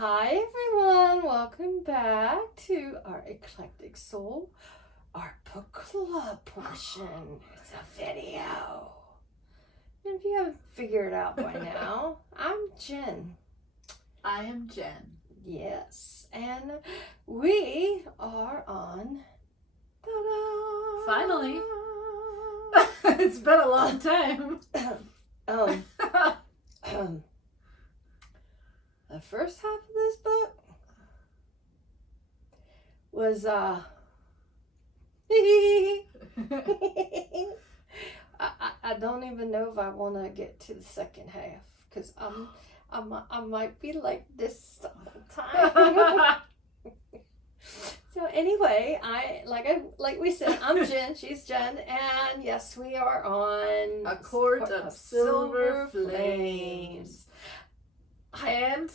Hi everyone, welcome back to our Eclectic Soul, our book club portion. It's a video. And if you haven't figured it out by now, I'm Jen. I am Jen. Yes, and we are on... Ta-da! Finally. It's been a long time. The first half of this book was I don't even know if I want to get to the second half because I might be like this the whole time. So anyway, like we said, I'm Jen, she's Jen, and yes, we are on A Court of Silver Flames. And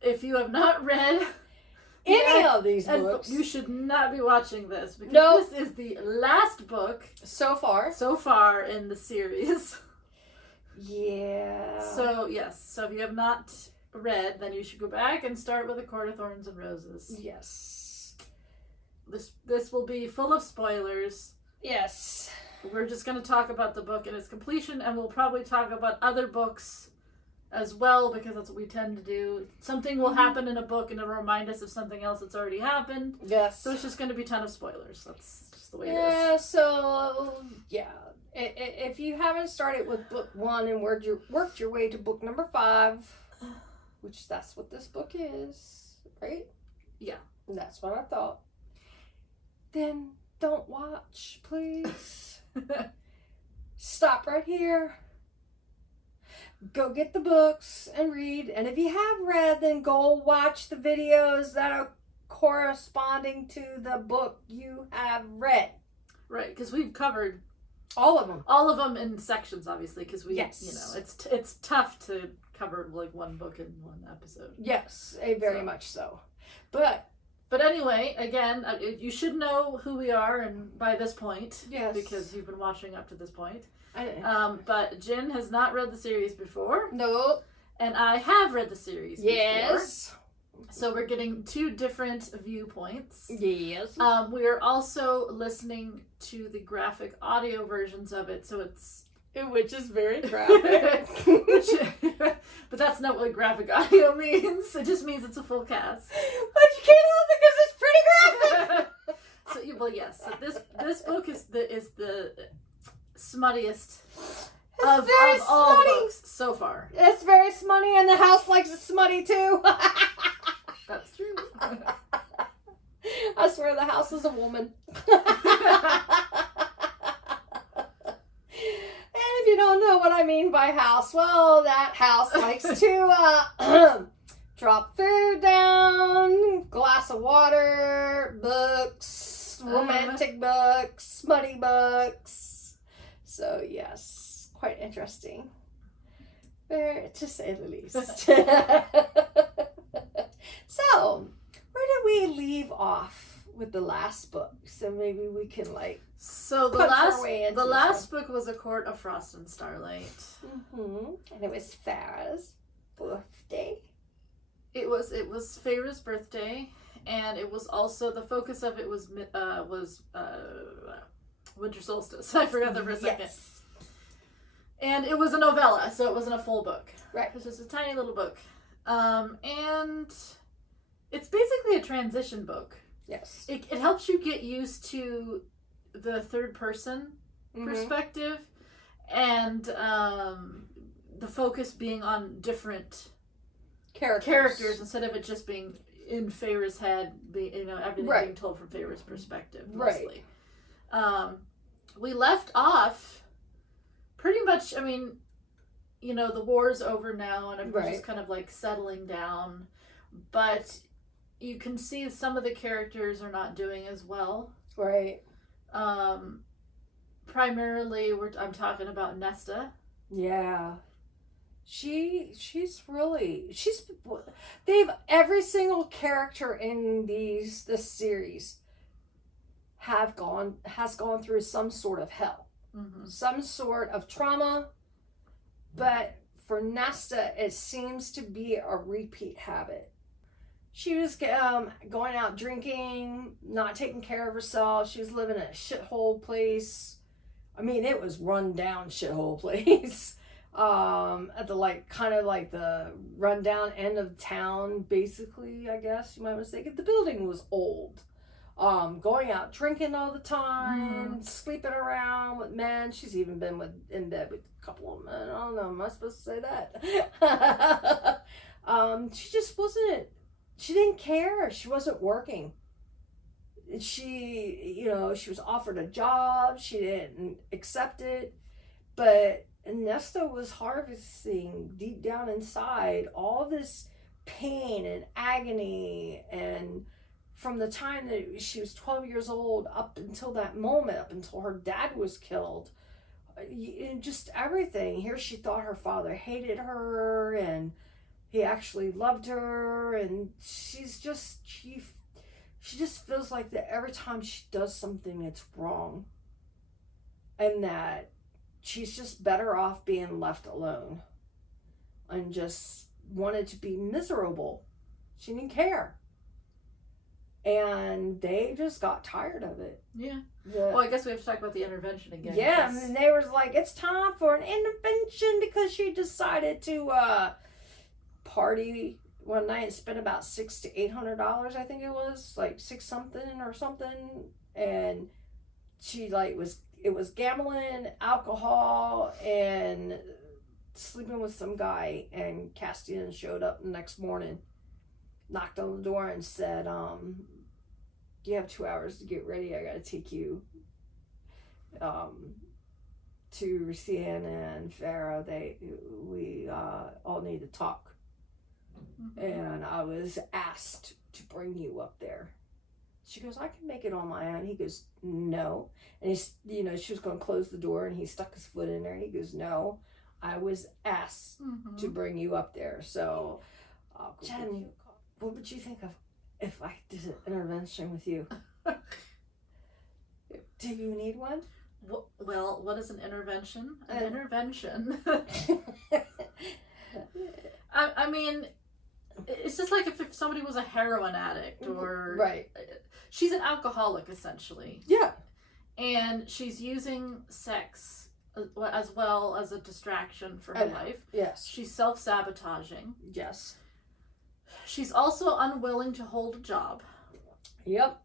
if you have not read any of these books, you should not be watching this because this is the last book so far in the series. Yeah. So yes, so if you have not read, then you should go back and start with A Court of Thorns and Roses. Yes. This will be full of spoilers. Yes. We're just going to talk about the book and its completion, and we'll probably talk about other books as well, because that's what we tend to do. Something will happen in a book and it'll remind us of something else that's already happened. Yes. So it's just going to be a ton of spoilers. That's just the way it is. Yeah, so, yeah. If you haven't started with book 1 and worked your way to book number 5, which that's what this book is, right? Yeah. That's what I thought. Then don't watch, please. Stop right here. Go get the books and read. And if you have read, then go watch the videos that are corresponding to the book you have read. Right, because we've covered all of them. All of them in sections, obviously, because yes. It's tough to cover like one book in one episode. Yes, very much so. But anyway, again, you should know who we are, and by this point, yes, because you've been watching up to this point. But Jen has not read the series before. Nope. And I have read the series yes. before. So we're getting 2 different viewpoints. Yes. We are also listening to the graphic audio versions of it, so it's... Which is very graphic. But that's not what graphic audio means. It just means it's a full cast. But you can't help it because it's pretty graphic. So yes. So this book is the smuttiest of all the books so far. It's very smutty, and the house likes it smutty too. That's true. I swear the house is a woman. And if you don't know what I mean by house, well, that house likes to drop food down, glass of water, books, romantic books, smutty books. So, yes, quite interesting. To say the least. So, where did we leave off with the last book? So maybe we can So the last book was A Court of Frost and Starlight. Mm-hmm. And it was Feyre's birthday. It was Feyre's birthday, and it was also the focus of it was winter solstice. I forgot that for a second. Yes. And it was a novella, so it wasn't a full book. Right. It was just a tiny little book. And it's basically a transition book. Yes. It helps you get used to the third person perspective, and the focus being on different characters instead of it just being in Feyre's head, everything being told from Feyre's perspective mostly. Right. We left off pretty much, the war's over now and everyone's just kind of settling down, but you can see some of the characters are not doing as well. Right. Primarily, I'm talking about Nesta. Yeah. They've every single character in this series has gone through some sort of hell, some sort of trauma, but for Nesta, it seems to be a repeat habit. She was going out drinking, not taking care of herself. She was living in a shithole place. I mean, it was run down shithole place. At the kind of the rundown end of town, basically, I guess you might want to say. The building was old. Going out drinking all the time, sleeping around with men. She's even been in bed with a couple of men. I don't know, am I supposed to say that? She just wasn't. She didn't care. She wasn't working. She was offered a job. She didn't accept it. But Nesta was harvesting deep down inside all this pain and agony. And from the time that she was 12 years old up until that moment, up until her dad was killed, just everything. Here she thought her father hated her and he actually loved her, and she just feels like that every time she does something it's wrong, and that she's just better off being left alone, and just wanted to be miserable. She didn't care, and they just got tired of it. Yeah. Well, I guess we have to talk about the intervention again. Yeah, and they was like, it's time for an intervention because she decided to party one night and spent about $600 to $800, I think it was, like $6 something or something, and she it was gambling, alcohol, and sleeping with some guy. And Cassian showed up the next morning, knocked on the door and said, you have 2 hours to get ready. I gotta take you to Lucian and Feyre. We all need to talk. And I was asked to bring you up there. She goes, I can make it on my own. He goes, no. And she was going to close the door, and he stuck his foot in there. He goes, no, I was asked to bring you up there. So, Jen, what would you think of if I did an intervention with you? Do you need one? Well, what is an intervention? An intervention. I mean, it's just like if somebody was a heroin addict or... Right. She's an alcoholic, essentially. Yeah. And she's using sex as well as a distraction for her life. Yes. She's self-sabotaging. Yes. She's also unwilling to hold a job. Yep.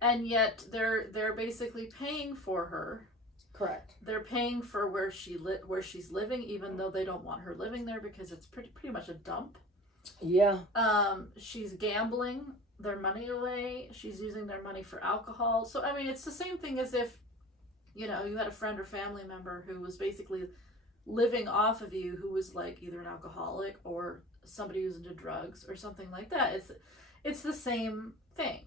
And yet they're basically paying for her. Correct. They're paying for where she's living, even though they don't want her living there because it's pretty much a dump. Yeah. She's gambling their money away. She's using their money for alcohol. So I mean, it's the same thing as if you had a friend or family member who was basically living off of you, who was like either an alcoholic or somebody who's into drugs or something like that. It's the same thing.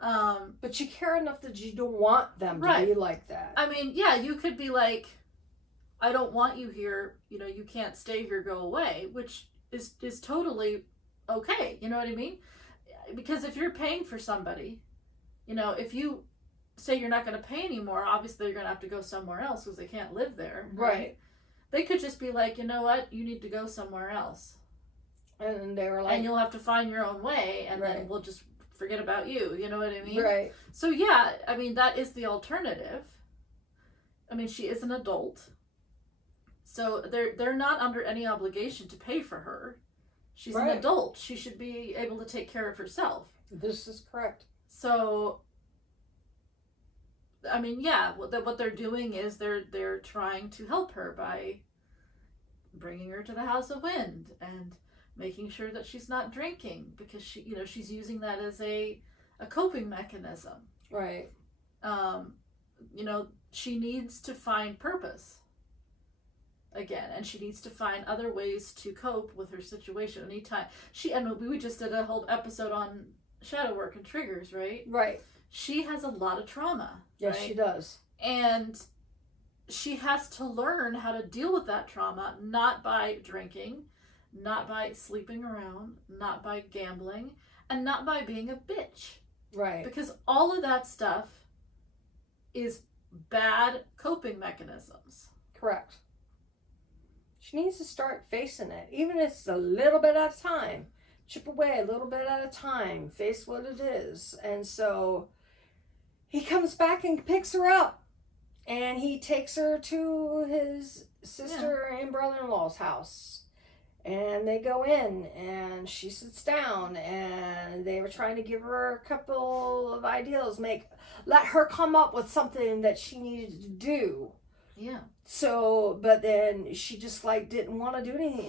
But you care enough that you don't want them to be like that. I mean, yeah, you could be like, I don't want you here, you can't stay here, go away, which is totally okay, you know what I mean? Because if you're paying for somebody, if you say you're not going to pay anymore, obviously you're going to have to go somewhere else because they can't live there. Right. They could just be like, you know what, you need to go somewhere else. And they were like... And you'll have to find your own way, and then we'll just forget about you, you know what I mean? Right. So yeah, I mean, that is the alternative. I mean, she is an adult. So they're not under any obligation to pay for her. She's an adult. She should be able to take care of herself. This is correct. So, I mean, yeah, what they're doing is they're trying to help her by bringing her to the House of Wind and making sure that she's not drinking because she's using that as a coping mechanism. Right. She needs to find purpose again, and she needs to find other ways to cope with her situation. Anytime we just did a whole episode on shadow work and triggers, right? Right. She has a lot of trauma. Yes, right? she does. And she has to learn how to deal with that trauma, not by drinking, not by sleeping around, not by gambling, and not by being a bitch. Right. Because all of that stuff is bad coping mechanisms. Correct. she needs to start facing it. Even if it's a little bit at a time. Chip away a little bit at a time. Face what it is. And so he comes back and picks her up. And he takes her to his sister and brother-in-law's house. And they go in and she sits down and they were trying to give her a couple of ideas. Let her come up with something that she needed to do. Yeah. So, but then she just didn't want to do anything.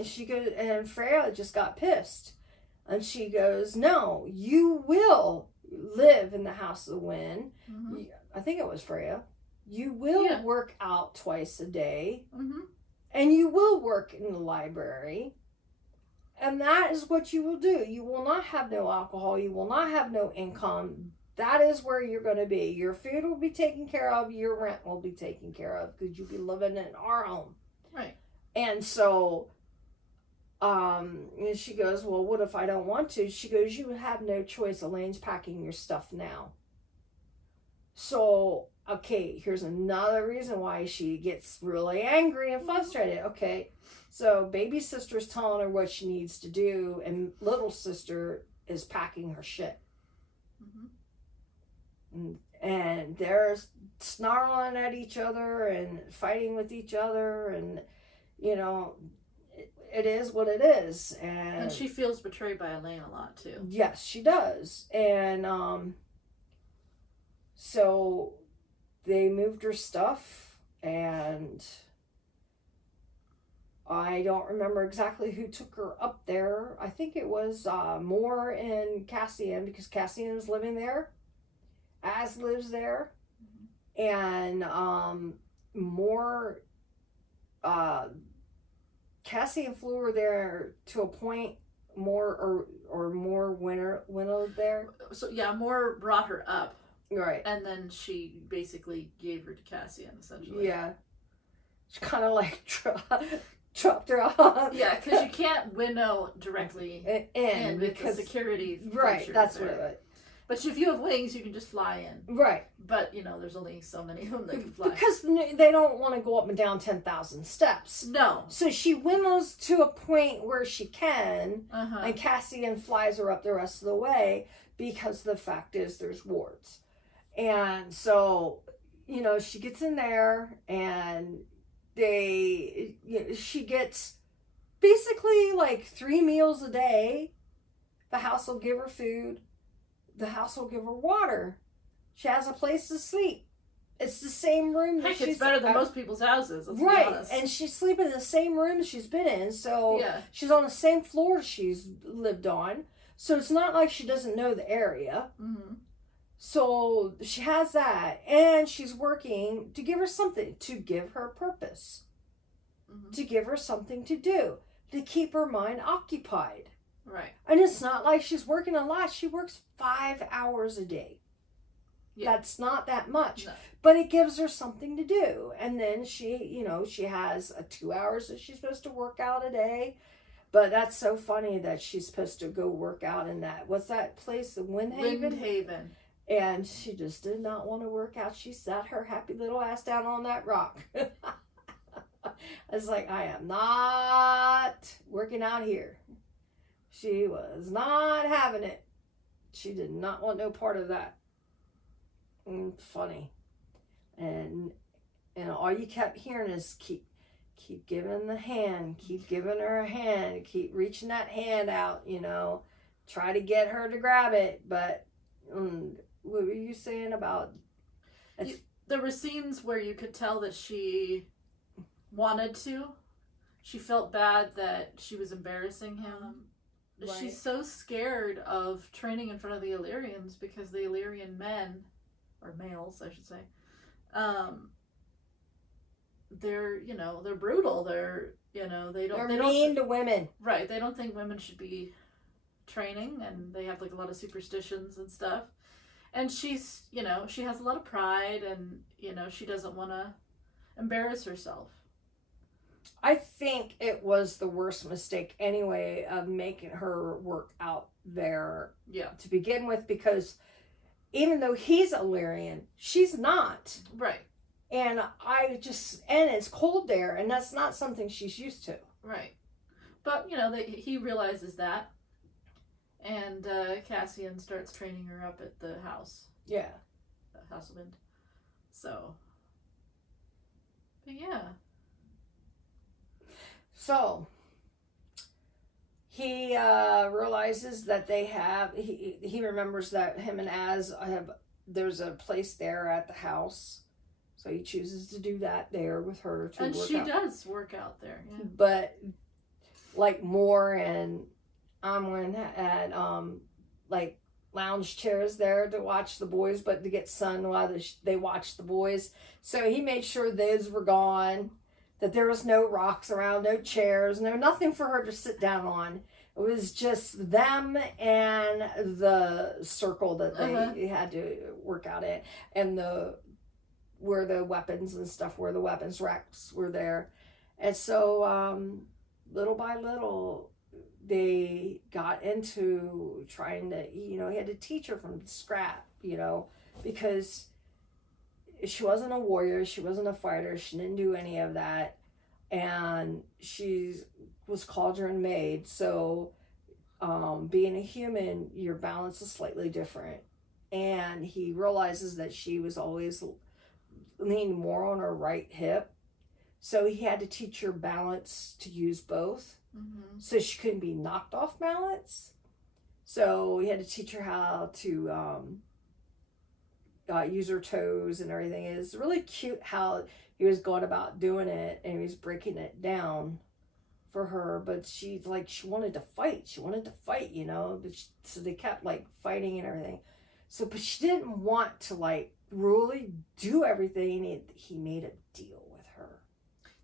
And Feyre just got pissed. And she goes, no, you will live in the House of the Wind. Mm-hmm. I think it was Feyre. You will work out twice a day. Mm-hmm. And you will work in the library. And that is what you will do. You will not have no alcohol. You will not have no income. That is where you're going to be. Your food will be taken care of. Your rent will be taken care of because you'll be living in our home. Right. And so... and she goes, well, what if I don't want to? She goes, you have no choice. Elaine's packing your stuff now. So, okay, here's another reason why she gets really angry and frustrated. Okay, so baby sister's telling her what she needs to do, and little sister is packing her shit. Mm-hmm. And they're snarling at each other and fighting with each other, and, it is what it is. And she feels betrayed by Elaine a lot, too. Yes, she does. And, so they moved her stuff, and I don't remember exactly who took her up there. I think it was Moore and Cassian, because Cassian is living there. Az lives there. Mm-hmm. And Moore... Cassian flew her there to a point. Moore went there. So yeah, Moore brought her up. Right. And then she basically gave her to Cassian, essentially. Yeah. She kind of dropped her off. Yeah, because you can't winnow directly in because security. Right, that's what it is. But if you have wings, you can just fly in. Right. But, there's only so many of them that can fly. Because they don't want to go up and down 10,000 steps. No. So she winnows to a point where she can, and Cassian flies her up the rest of the way, because the fact is there's wards. And so, she gets in there, and she gets basically 3 meals a day. The house will give her food. The house will give her water. She has a place to sleep. It's the same room. Heck, it's better than most people's houses. Let's be honest. And she's sleeping in the same room she's been in. So she's on the same floor she's lived on. So it's not like she doesn't know the area. Mm-hmm. So she has that. And she's working to give her something. To give her purpose. Mm-hmm. To give her something to do. To keep her mind occupied. Right. And it's not like she's working a lot. She works 5 hours a day. Yeah. That's not that much. No. But it gives her something to do. And then she has 2 hours that she's supposed to work out a day. But that's so funny that she's supposed to go work out in that. What's that place? The Windhaven? Windhaven. And she just did not want to work out. She sat her happy little ass down on that rock. I was like, I am not working out here. She was not having it. She did not want no part of that. Funny. And all you kept hearing is keep giving the hand. Keep giving her a hand. Keep reaching that hand out, Try to get her to grab it. But what were you saying about... There were scenes where you could tell that she wanted to. She felt bad that she was embarrassing him. Right. She's so scared of training in front of the Illyrians because the Illyrian men, or males, I should say, they're brutal. They're mean to women. Right. They don't think women should be training, and they have a lot of superstitions and stuff. And she's, she has a lot of pride, and, she doesn't want to embarrass herself. I think it was the worst mistake anyway of making her work out there to begin with, because even though he's Illyrian, she's not. Right. And it's cold there, and that's not something she's used to. Right. But, he realizes that. And Cassian starts training her up at the house. Yeah. The house of wind. So. But yeah. So. He realizes that they have, he remembers that him and Az have, there's a place there at the house. So he chooses to do that there with her to and work she out. does work out there, yeah. But like Moore and Amwin had like lounge chairs there to watch the boys, but to get sun while they watched the boys. So he made sure those were gone, that there was no rocks around, no chairs, nothing for her to sit down on. It was just them and the circle that they had to work out in, and where the weapons and stuff were, the weapons racks were there. And so little by little they got into trying to, he had to teach her from scrap, because she wasn't a warrior, she wasn't a fighter, she didn't do any of that, and she was cauldron made. So being a human, your balance is slightly different, and he realizes that she was always leaned more on her right hip, so he had to teach her balance to use both, so she couldn't be knocked off balance. So he had to teach her how to use her toes and everything. It's really cute how he was going about doing it, and he was breaking it down for her. But she wanted to fight, but so they kept fighting and everything. So, but she didn't want to really do everything. He made a deal with her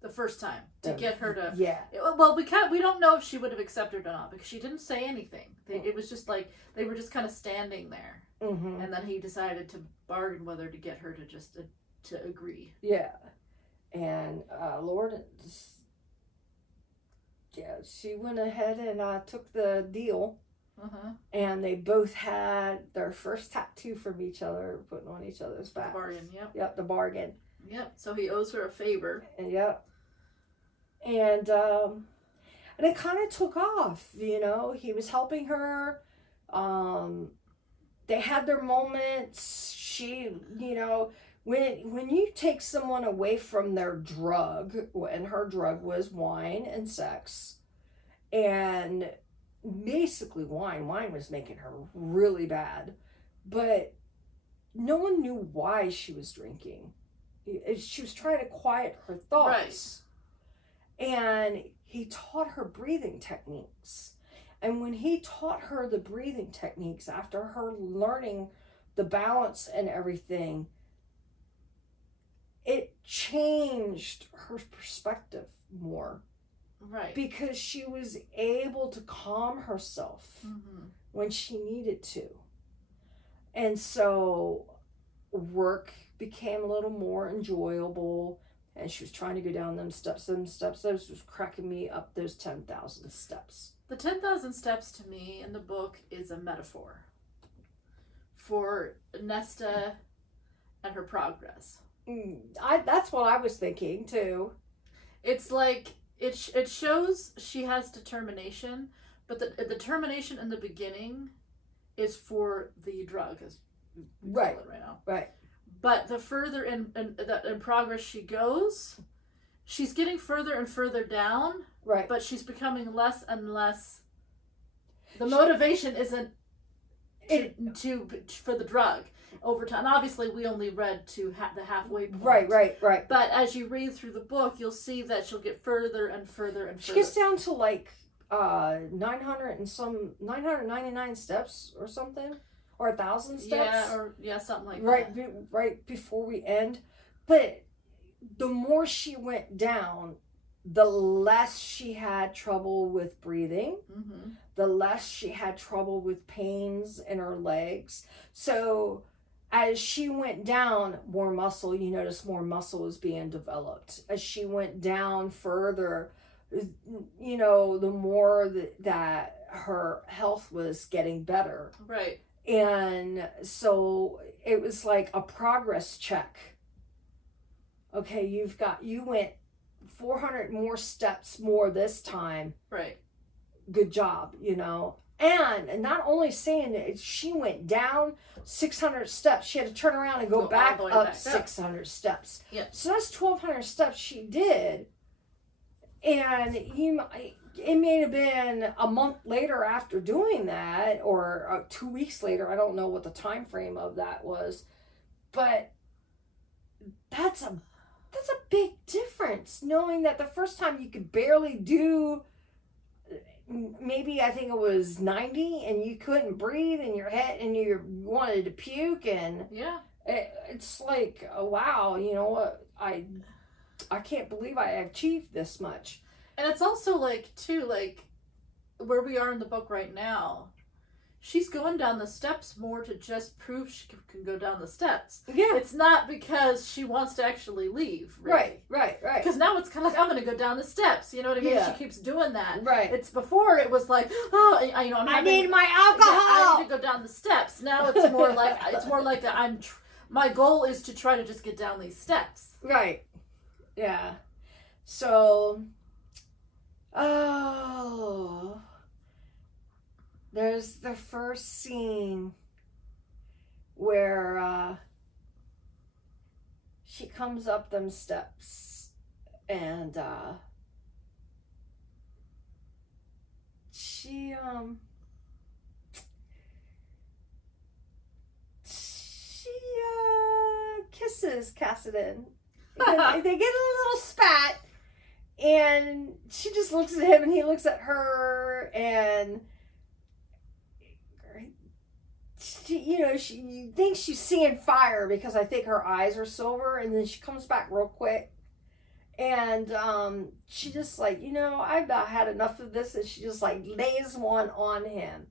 the first time to get her to. Yeah. Well, we don't know if she would have accepted or not, because she didn't say anything. It was just they were just kind of standing there, and then he decided to bargain with her to get her to just to agree. Yeah, and she went ahead and took the deal. And they both had their first tattoo from each other, putting on each other's back. The bargain, yep. Yep, the bargain. Yep, so he owes her a favor. Yep. And it kind of took off, He was helping her. They had their moments. She, when you take someone away from their drug, and her drug was wine and sex, and basically wine was making her really bad, but no one knew why she was drinking. She was trying to quiet her thoughts, right. And he taught her breathing techniques, and when he taught her the breathing techniques, after her learning the balance and everything, it changed her perspective more. Right. Because she was able to calm herself when she needed to. And so work became a little more enjoyable, and she was trying to go down them steps. Those was cracking me up, those 10,000 steps. The 10,000 steps to me in the book is a metaphor for Nesta and her progress. That's what I was thinking too. It's like it shows she has determination, but the determination in the beginning is for the drug, as we call it right now. Right. But the further in progress she goes, she's getting further and further down. Right. But she's becoming less and less. The motivation isn't for the drug over time. Obviously, we only read to the halfway point. Right. But as you read through the book, you'll see that she'll get further and further and further. She gets down to 999 steps or something, or 1,000 steps. Something like that. Right before we end. But the more she went down, the less she had trouble with breathing, the less she had trouble with pains in her legs. So as she went down, more muscle, you notice more muscle was being developed. As she went down further, the more that her health was getting better. Right. And so it was like a progress check. Okay, you went 400 more steps more this time. Right. Good job, you know. And not only saying that she went down 600 steps, she had to turn around and go back up 600 steps. Yeah. So that's 1,200 steps she did. And it may have been a month later after doing that, or 2 weeks later. I don't know what the time frame of that was. But that's a big difference, knowing that the first time you could barely do, maybe I think it was 90, and you couldn't breathe in your head and you wanted to puke, and yeah, it's like, oh, wow, you know what, I can't believe I achieved this much. And it's also like, too, like where we are in the book right now, she's going down the steps more to just prove she can go down the steps. Yeah. It's not because she wants to actually leave. Really. Right. Because now it's kind of like, I'm going to go down the steps. You know what I mean? Yeah. She keeps doing that. Right. It's before it was like, oh, I need my alcohol. I need to go down the steps. Now it's more like, my goal is to try to just get down these steps. Right. Yeah. So, there's the first scene where she comes up them steps, and she kisses Cassian. They get a little spat, and she just looks at him, and he looks at her, and she thinks she's seeing fire, because I think her eyes are silver, and then she comes back real quick, and she just like, I've about had enough of this, and she just like lays one on him,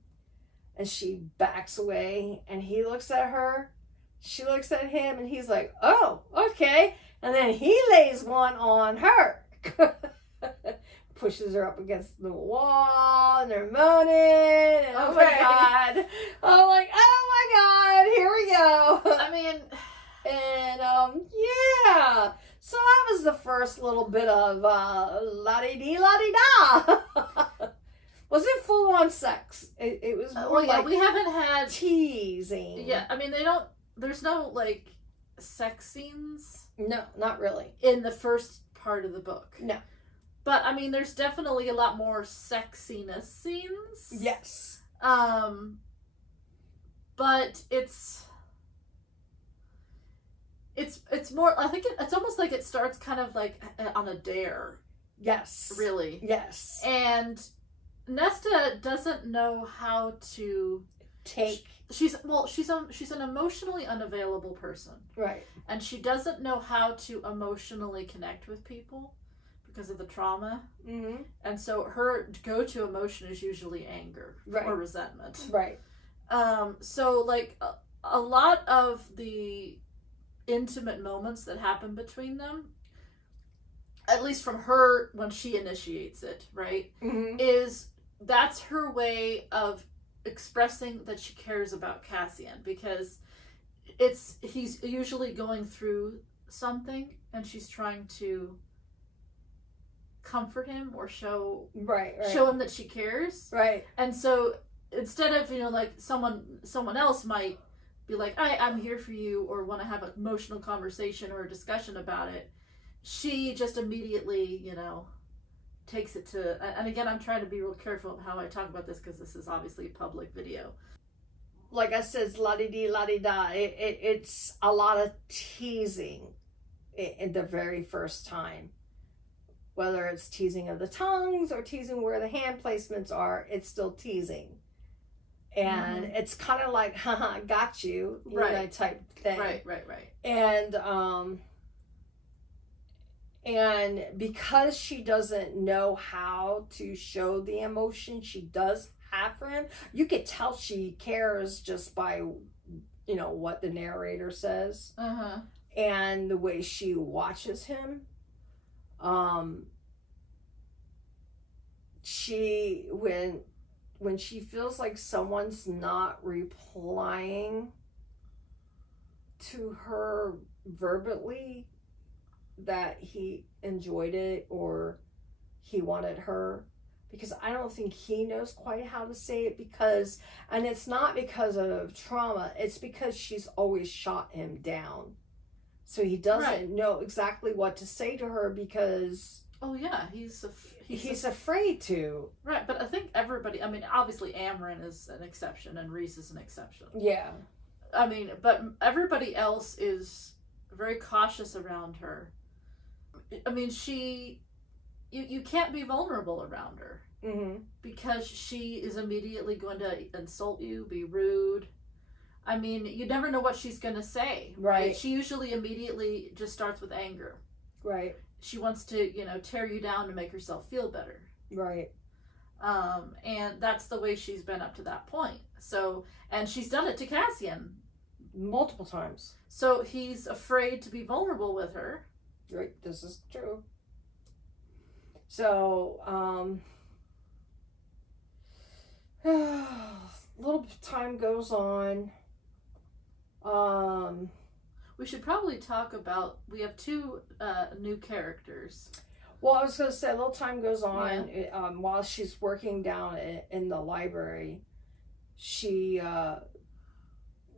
and she backs away, and he looks at her, she looks at him, and he's like, oh, okay, and then he lays one on her. Pushes her up against the wall, and they're moaning, and oh my god, I'm like, oh my god, here we go. I mean, and yeah, so that was the first little bit of la-di-dee-la-di-da. Was it full on sex? It was more like, we haven't had teasing. Yeah, I mean, there's no like sex scenes. No, not really. In the first part of the book. No. But, I mean, there's definitely a lot more sexiness scenes. Yes. But it's more, I think it's almost like it starts kind of like on a dare. Yes. Really. Yes. And Nesta doesn't know how to take. She's an emotionally unavailable person. Right. And she doesn't know how to emotionally connect with people because of the trauma. Mm-hmm. And so her go-to emotion is usually anger or resentment. Right. So like a lot of the intimate moments that happen between them, at least from her when she initiates it, right, mm-hmm. That's her way of expressing that she cares about Cassian, because he's usually going through something and she's trying to comfort him or show him that she cares. Right. And so instead of, like someone else might be like, I'm here for you, or want to have an emotional conversation or a discussion about it, she just immediately, takes it to, and again, I'm trying to be real careful of how I talk about this because this is obviously a public video. Like I said, it's la-di-dee, la-di-da. It's a lot of teasing in the very first time. Whether it's teasing of the tongues or teasing where the hand placements are, it's still teasing. And it's kind of like, haha, got you, type thing. Right. And because she doesn't know how to show the emotion she does have for him, you could tell she cares just by, what the narrator says. Uh-huh. And the way she watches him. When she feels like someone's not replying to her verbally, that he enjoyed it or he wanted her, because I don't think he knows quite how to say it, because, and it's not because of trauma, it's because she's always shot him down. So he doesn't know exactly what to say to her because... Oh, yeah, he's afraid to. Right, but I think everybody, I mean, obviously Amryn is an exception and Rhys is an exception. Yeah. I mean, but everybody else is very cautious around her. I mean, you can't be vulnerable around her. Mm-hmm. Because she is immediately going to insult you, be rude. I mean, you never know what she's going to say. Right. She usually immediately just starts with anger. Right. She wants to, tear you down to make herself feel better. Right. And that's the way she's been up to that point. So, and she's done it to Cassian. Multiple times. So he's afraid to be vulnerable with her. Right. This is true. So, little time goes on. We should probably talk about, we have two new characters. Well, I was going to say, a little time goes on. Yeah. While she's working down in the library, she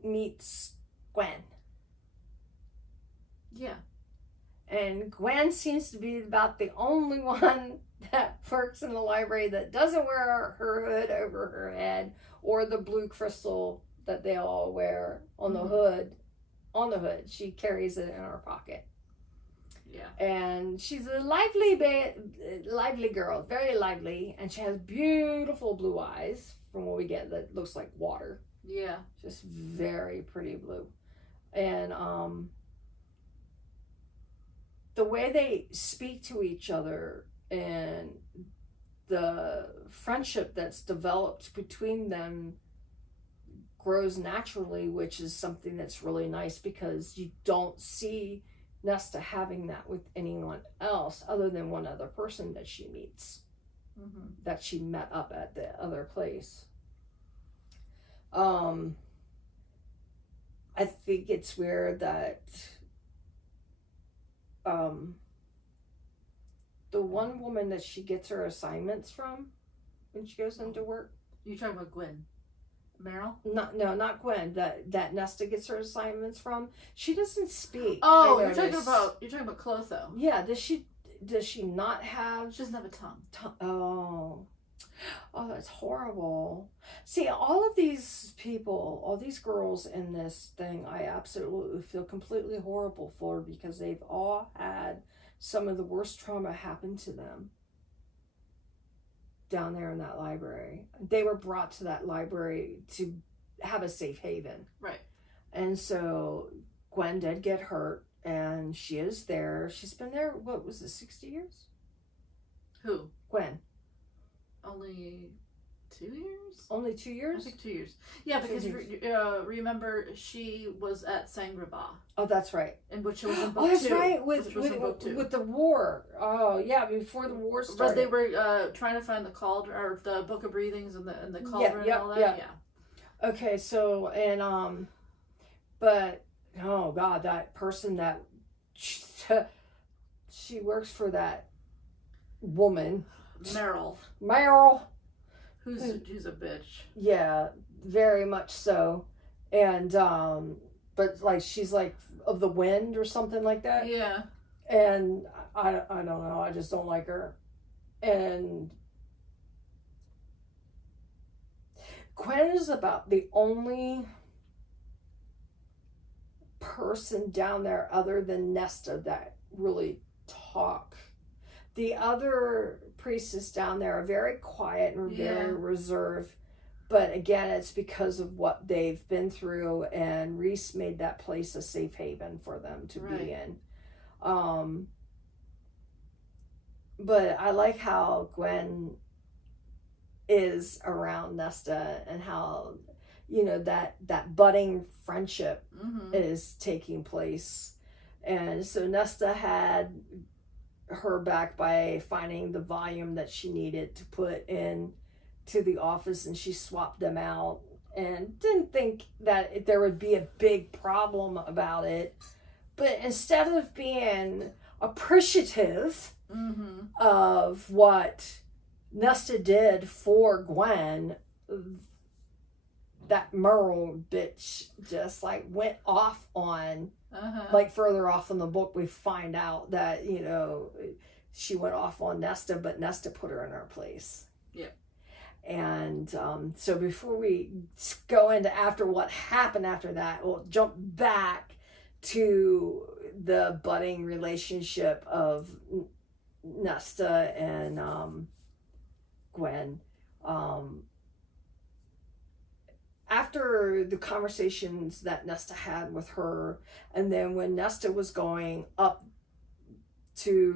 meets Gwen. Yeah. And Gwen seems to be about the only one that works in the library that doesn't wear her hood over her head or the blue crystal that they all wear on the hood. On the hood. She carries it in her pocket. Yeah. And she's a lively girl, very lively, and she has beautiful blue eyes from what we get that looks like water. Yeah. Just very pretty blue. And the way they speak to each other and the friendship that's developed between them grows naturally, which is something that's really nice because you don't see Nesta having that with anyone else other than one other person that she meets, that she met up at the other place. I think it's weird that the one woman that she gets her assignments from when she goes into work. You're talking about Gwen? Meryl? Not Gwen. That Nesta gets her assignments from. She doesn't speak. Oh, you're talking about Clotho. Yeah. Does she not have? She doesn't have a tongue. Oh, that's horrible. See, all of these people, all these girls in this thing, I absolutely feel completely horrible for because they've all had some of the worst trauma happen to them down there in that library. They were brought to that library to have a safe haven. Right. And so Gwen did get hurt, and she is there. She's been there, what was it, 60 years? Who? Gwen. Only 2 years? Only 2 years? I think 2 years. Yeah, because remember, she was at Sangraba. Oh, that's right. And which was in book 2. Oh, that's right. With the war. Oh, yeah, before the war started. But they were trying to find the cauldron, or the Book of Breathings and the cauldron and all that. Yeah. Okay, so, and, but, oh, God, that person that, she works for that woman. Meryl. Who's a bitch. Yeah, very much so. And, but, like, she's, like, of the wind or something like that. Yeah. And I don't know. I just don't like her. And Gwen is about the only person down there other than Nesta that really talk. The other priestess down there are very quiet and very reserved. But again, it's because of what they've been through, and Rhys made that place a safe haven for them to be in. But I like how Gwen is around Nesta and how, that budding friendship is taking place. And so Nesta had her back by finding the volume that she needed to put in to the office, and she swapped them out and didn't think that there would be a big problem about it. But instead of being appreciative of what Nesta did for Gwen, that Merle bitch just like went off on, like further off in the book we find out that, you know, she went off on Nesta, but Nesta put her in her place. Yep. And so before we go into after what happened after that, we'll jump back to the budding relationship of Nesta and Gwen. After the conversations that Nesta had with her, and then when Nesta was going up to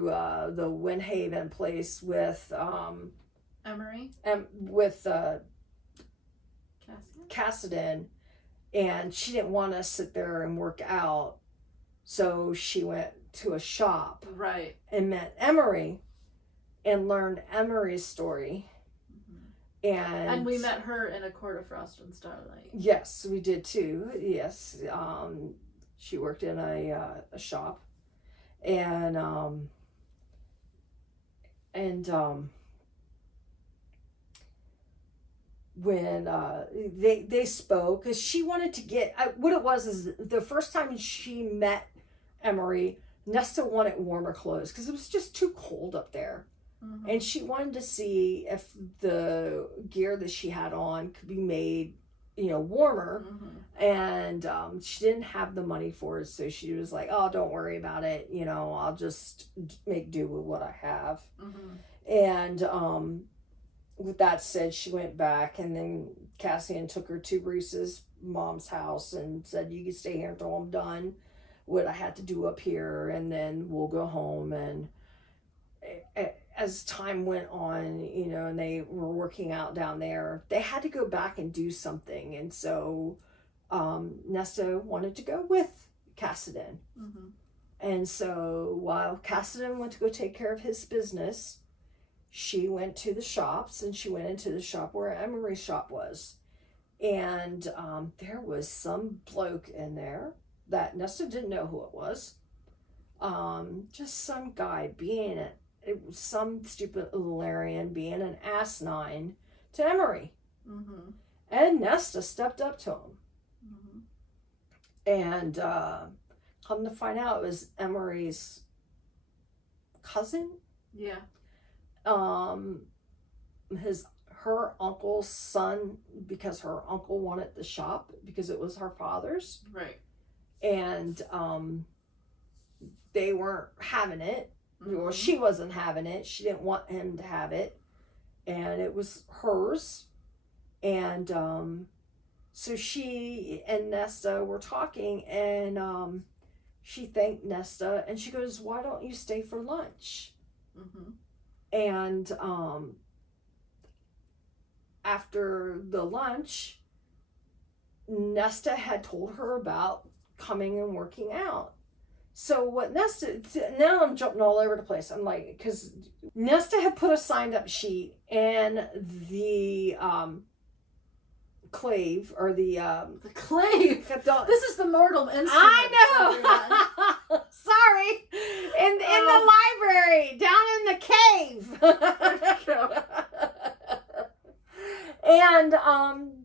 the Windhaven place with Emery and with Cassian, and she didn't want to sit there and work out, so she went to a shop, right, and met Emery and learned Emery's story. And we met her in A Court of Frost and Starlight. Yes, we did too. Yes, she worked in a shop, and when they spoke, because she wanted to get what it was is the first time she met Emery, Nesta wanted warmer clothes because it was just too cold up there. And she wanted to see if the gear that she had on could be made, you know, warmer. And she didn't have the money for it, so she was like, oh, don't worry about it, you know, I'll just make do with what I have. And with that said, she went back, and then Cassian took her to Reese's mom's house and said, you can stay here until I'm done what I had to do up here, and then we'll go home. And as time went on, you know, and they were working out down there, they had to go back and do something. And so Nesta wanted to go with Cassian. And so while Cassian went to go take care of his business, she went to the shops, and she went into the shop where Emery's shop was. And there was some bloke in there that Nesta didn't know who it was. Just some guy being it was some stupid Illyrian being an asinine to Emery. And Nesta stepped up to him. And come to find out, it was Emery's cousin. Yeah. Her uncle's son, because her uncle wanted the shop because it was her father's. Right. And they weren't having it. Well, she wasn't having it. She didn't want him to have it. And it was hers. And so she and Nesta were talking, and she thanked Nesta, and she goes, why don't you stay for lunch? And after the lunch, Nesta had told her about coming and working out. So what Nesta, now I'm jumping all over the place. I'm like, because Nesta had put a signed up sheet in the clave, or the clave. This is the mortal instrument. I know. Sorry. In the library, down in the cave. And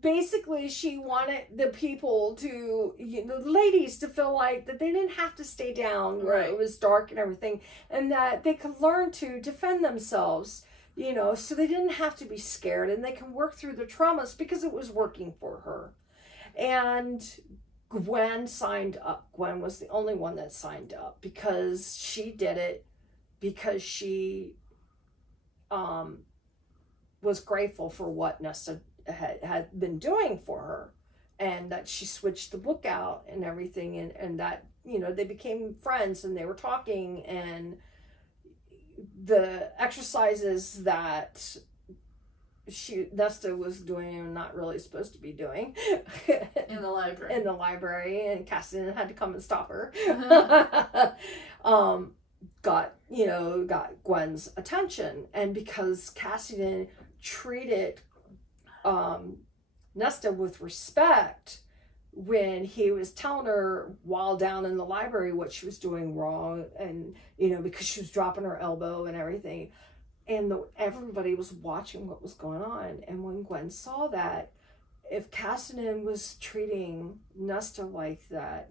basically she wanted the people to, you know, the ladies to feel like that they didn't have to stay down where it was dark and everything, and that they could learn to defend themselves, you know, so they didn't have to be scared, and they can work through the traumas because it was working for her. And Gwen signed up. Gwen was the only one that signed up because she did it because she was grateful for what Nesta had been doing for her, and that she switched the book out and everything, and that, you know, they became friends, and they were talking, and the exercises that Nesta was doing and not really supposed to be doing in the library, and Cassian had to come and stop her. Got Gwen's attention, and because Cassian treated Nesta with respect, when he was telling her while down in the library what she was doing wrong, and you know, because she was dropping her elbow and everything, and everybody was watching what was going on. And when Gwen saw that, if Cassian was treating Nesta like that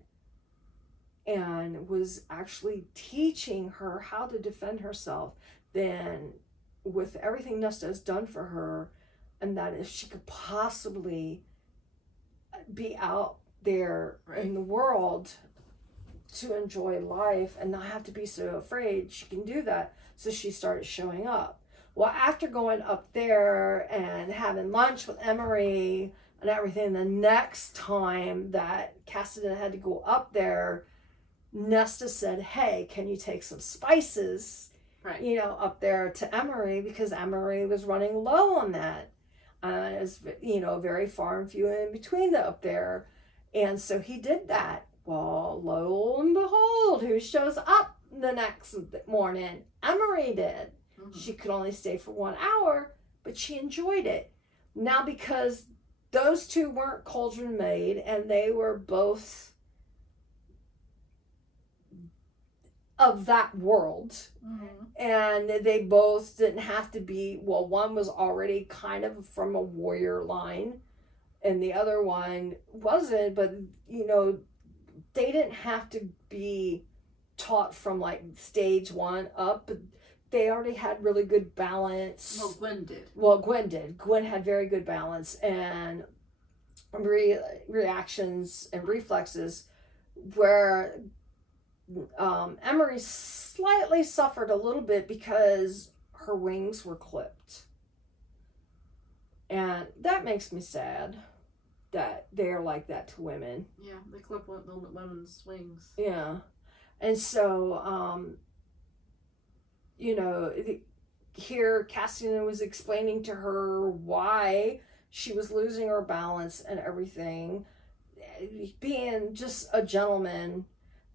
and was actually teaching her how to defend herself, then with everything Nesta has done for her, and that if she could possibly be out there in the world to enjoy life and not have to be so afraid, she can do that. So she started showing up. Well, after going up there and having lunch with Emery and everything, the next time that Cassian had to go up there, Nesta said, hey, can you take some spices, you know, up there to Emery, because Emery was running low on that. It's, you know, very far and few in between up there. And so he did that. Well, lo and behold, who shows up the next morning? Emery did. Mm-hmm. She could only stay for 1 hour, but she enjoyed it. Now, because those two weren't cauldron made, and they were both of that world, and they both didn't have to be, well, one was already kind of from a warrior line and the other one wasn't, but you know, they didn't have to be taught from like stage 1 up. They already had really good balance. Well, Gwen did. Gwen had very good balance and reactions and reflexes, where Emery slightly suffered a little bit because her wings were clipped. And that makes me sad that they're like that to women. Yeah, they clip the women's wings. Yeah. And so, you know, here Cassian was explaining to her why she was losing her balance and everything, being just a gentleman.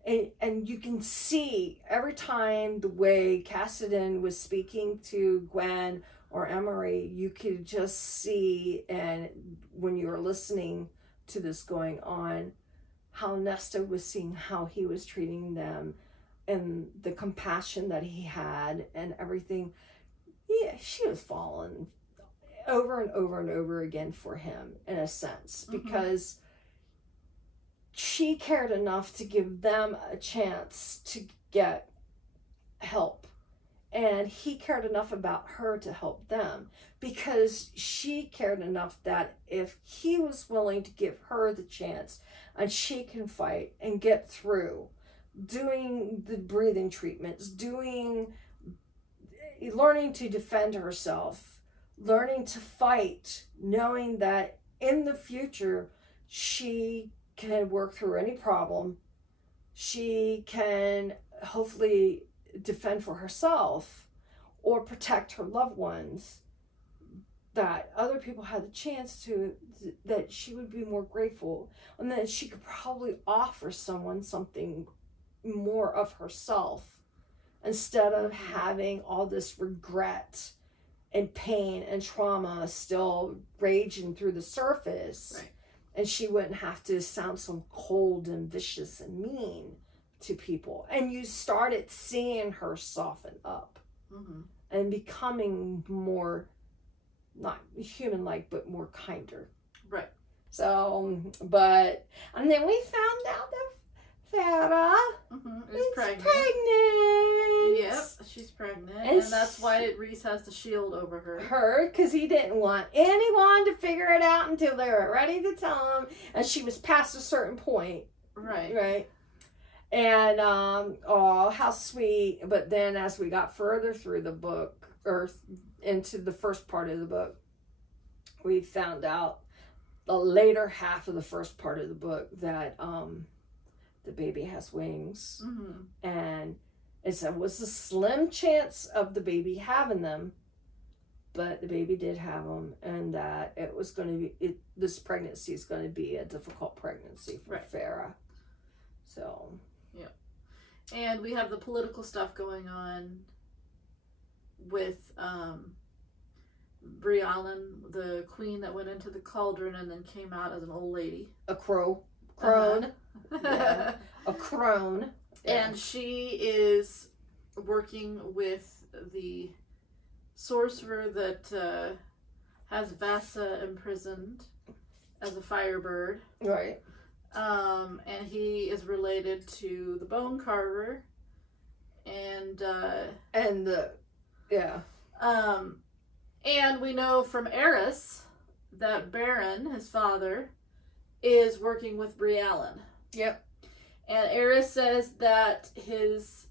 And you can see every time the way Cassian was speaking to Gwen or Emery, you could just see, and when you were listening to this going on, how Nesta was seeing how he was treating them and the compassion that he had and everything. Yeah, she was falling over and over and over again for him, in a sense, because she cared enough to give them a chance to get help. And he cared enough about her to help them, because she cared enough that if he was willing to give her the chance and she can fight and get through doing the breathing treatments, learning to defend herself, learning to fight, knowing that in the future she can work through any problem, she can hopefully defend for herself or protect her loved ones, that other people had the chance to, that she would be more grateful, and that she could probably offer someone something more of herself instead of having all this regret and pain and trauma still raging through the surface. Right. And she wouldn't have to sound so cold and vicious and mean to people. And you started seeing her soften up and becoming more, not human-like, but more kinder. Right. So, but, and then we found out that Feyre is pregnant. Yep, she's pregnant. And that's why Rhys has the shield over her. Because he didn't want anyone to figure it out until they were ready to tell him. And she was past a certain point. Right. And, oh, how sweet. But then as we got further through the book, or into the first part of the book, we found out the later half of the first part of the book that the baby has wings. And it was a slim chance of the baby having them, but the baby did have them, and that it was going to be, this pregnancy is going to be a difficult pregnancy for Feyre. So, yeah. And we have the political stuff going on with Brianna, the queen that went into the cauldron and then came out as an old lady. A crow. crone. Yeah. A crone. Yeah. And she is working with the sorcerer that has Vasa imprisoned as a firebird. Right. And he is related to the bone carver. And we know from Eris that Baron, his father, is working with Briallen. Yep. And Eris says that his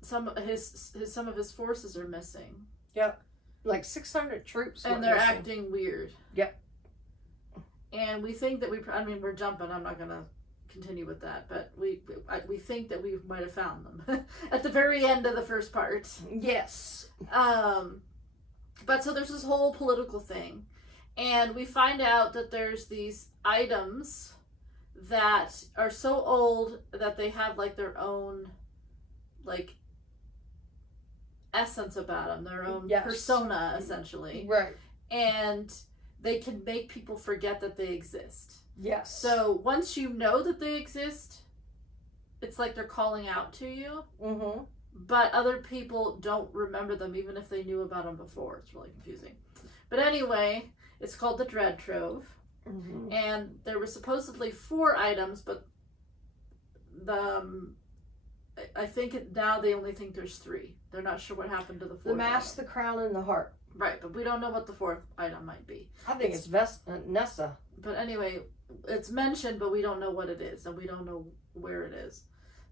some of his forces are missing. Yep. Like 600 troops. And they're acting weird. Yep. And we think that we're jumping. I'm not gonna continue with that, but we think that we might have found them at the very end of the first part. Yes. But so there's this whole political thing, and we find out that there's these items that are so old that they have like their own like essence about them, their own persona essentially. Right. And they can make people forget that they exist. Yes. So once you know that they exist, it's like they're calling out to you. Mm-hmm. But other people don't remember them even if they knew about them before. It's really confusing. But anyway, it's called the Dread Trove. Mm-hmm. And there were supposedly 4 items, but I think now they only think there's 3. They're not sure what happened to the 4th. The mask, the crown, and the heart. Right, but we don't know what the 4th item might be. I think it's Nesta. But anyway, it's mentioned, but we don't know what it is, and we don't know where it is.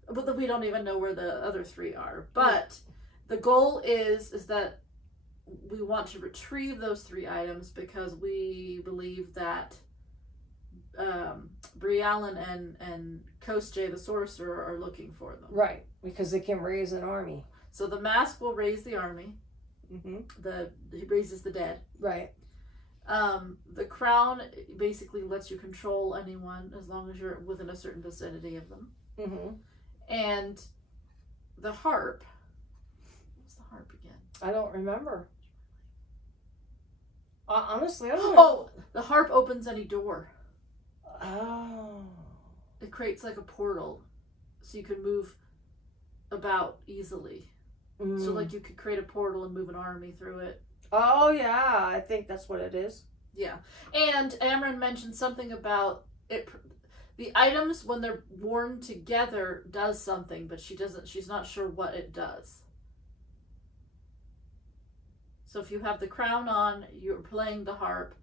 But we don't even know where the other 3 are. But the goal is that we want to retrieve those 3 items because we believe that Briallen and Kosje the sorcerer are looking for them. Right, because they can raise an army. So the mask will raise the army. Mm-hmm. He raises the dead. Right. The crown basically lets you control anyone as long as you're within a certain vicinity of them. Mm-hmm. And the harp. What's the harp again? I don't remember. Honestly, I don't know. Oh, the harp opens any door. Oh. It creates like a portal, so you can move about easily. Mm. So like you could create a portal and move an army through it. Oh yeah, I think that's what it is. Yeah, and Amryn mentioned something about it. The items when they're worn together does something, but she's not sure what it does. So if you have the crown on, you're playing the harp,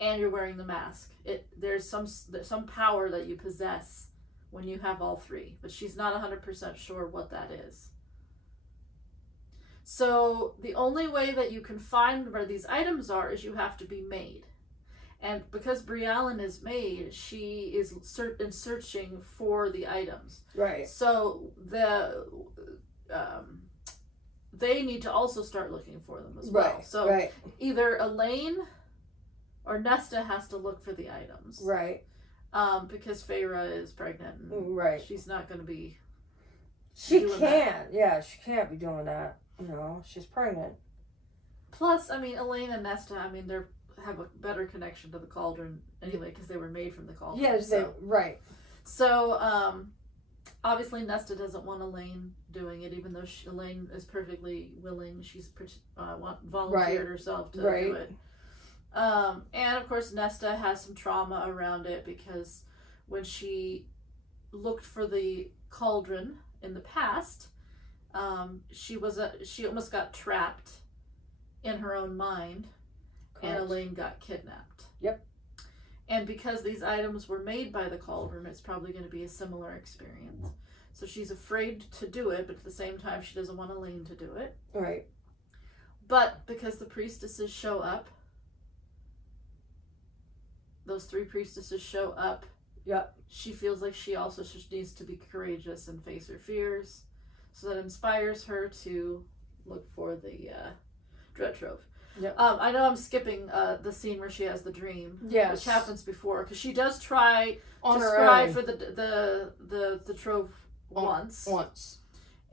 and you're wearing the mask. There's some power that you possess when you have all 3, but she's not 100% sure what that is. So the only way that you can find where these items are is you have to be made. And because Briallen is made, she is searching for the items. Right. So they need to also start looking for them as well. Right. So either Elaine or Nesta has to look for the items. Right. Because Feyre is pregnant. And right. She's not going to be. She can't. Yeah, she can't be doing that. You know, she's pregnant. Plus, I mean, Elaine and Nesta, they have a better connection to the cauldron anyway because they were made from the cauldron. Yeah, right. So, obviously Nesta doesn't want Elaine doing it, even though Elaine is perfectly willing. She's volunteered herself to do it. And of course Nesta has some trauma around it because when she looked for the cauldron in the past, she almost got trapped in her own mind. Correct. And Elaine got kidnapped. Yep. And because these items were made by the cauldron, it's probably going to be a similar experience. So she's afraid to do it, but at the same time she doesn't want Elaine to do it. Right. But because the priestesses show up, those 3 priestesses show up. Yep. She feels like she also needs to be courageous and face her fears. So that inspires her to look for the Dread Trove. Yep. I know I'm skipping the scene where she has the dream, yes, which happens before, because she does try on to her scry own for the trove once,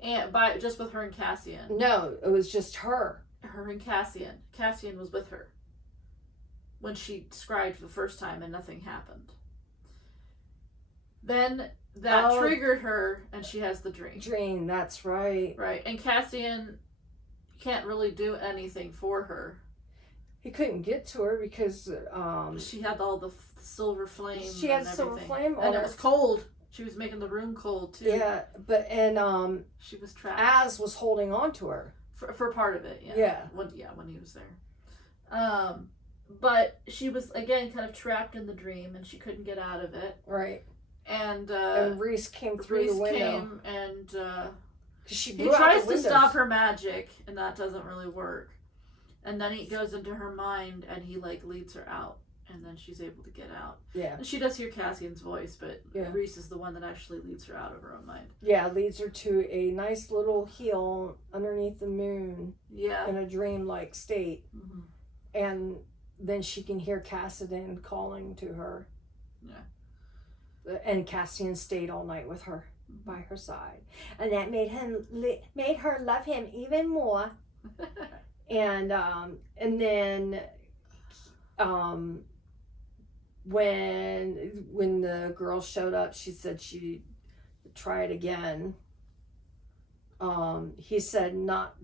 and just with her and Cassian. No, it was just her. Her and Cassian. Cassian was with her when she scried for the first time, and nothing happened. Then that triggered her, and she has the dream. That's right. Right, and Cassian can't really do anything for her. He couldn't get to her because she had all the silver flame. She had silver flame on and her. It was cold. She was making the room cold too. Yeah, but she was trapped. Az was holding on to her for part of it. Yeah. When he was there. But she was again kind of trapped in the dream, and she couldn't get out of it. Right. And Rhys came through the window. He tries to stop her magic, and that doesn't really work. And then he goes into her mind, and he leads her out, and then she's able to get out. Yeah. And she does hear Cassian's voice, but Rhys is the one that actually leads her out of her own mind. Yeah, leads her to a nice little hill underneath the moon. Yeah. In a dreamlike state. Mm-hmm. And then she can hear Cassian calling to her. Yeah. And Cassian stayed all night with her, by her side, and that made her love him even more. And then when the girl showed up, she said she'd try it again. He said not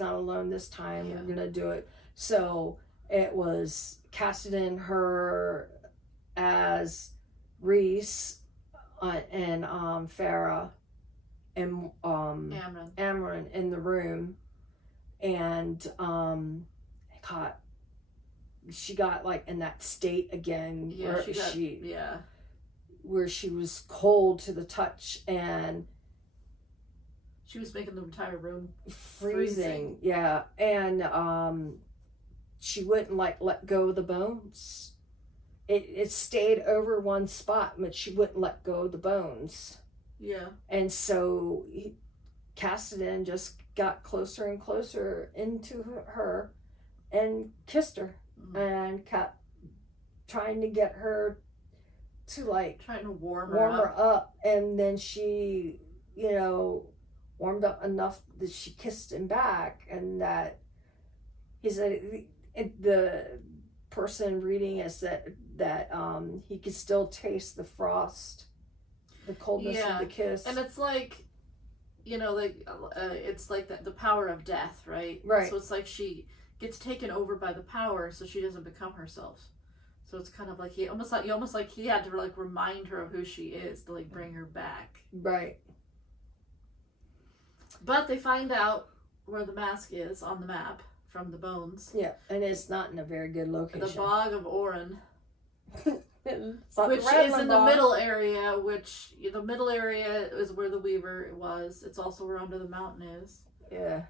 alone this time. We're gonna do it. So it was Cassian, her, as Rhys, and Feyre, and Amryn in the room, and she got in that state again, where she was cold to the touch, and she was making the entire room freezing. Yeah, and she wouldn't let go of the bones. It stayed over one spot, but she wouldn't let go of the bones. Yeah. And so Cassian just got closer and closer into her and kissed her, and kept trying to get her to trying to warm her up. And then she, warmed up enough that she kissed him back, and that he said the person reading is that he could still taste the frost, the coldness of the kiss. And it's it's like the power of death, right? Right. So it's she gets taken over by the power, so she doesn't become herself. So it's kind of he almost he had to remind her of who she is to bring her back. Right. But they find out where the mask is on the map from the bones. Yeah, and it's not in a very good location. The Bog of Orin. Which is in the middle area, the middle area is where the Weaver was. It's also where Under the Mountain is. Yeah.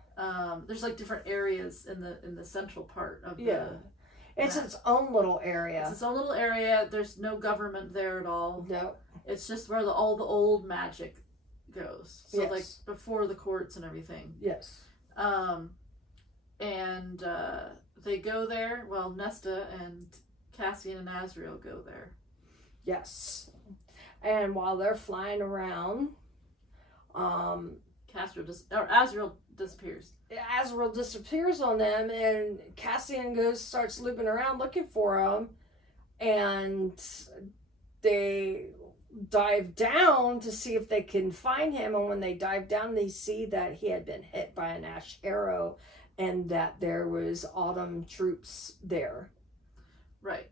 There's different areas in the central part of It's its own little area. It's its own little area. There's no government there at all. No. It's just where all the old magic goes. So before the courts and everything. Yes. And they go there. Well, Nesta and Cassian and Azriel go there. Yes. And while they're flying around, Azriel disappears. Azriel disappears on them, and Cassian starts looping around looking for him, and they dive down to see if they can find him. And when they dive down, they see that he had been hit by an ash arrow, and that there was autumn troops there. Right.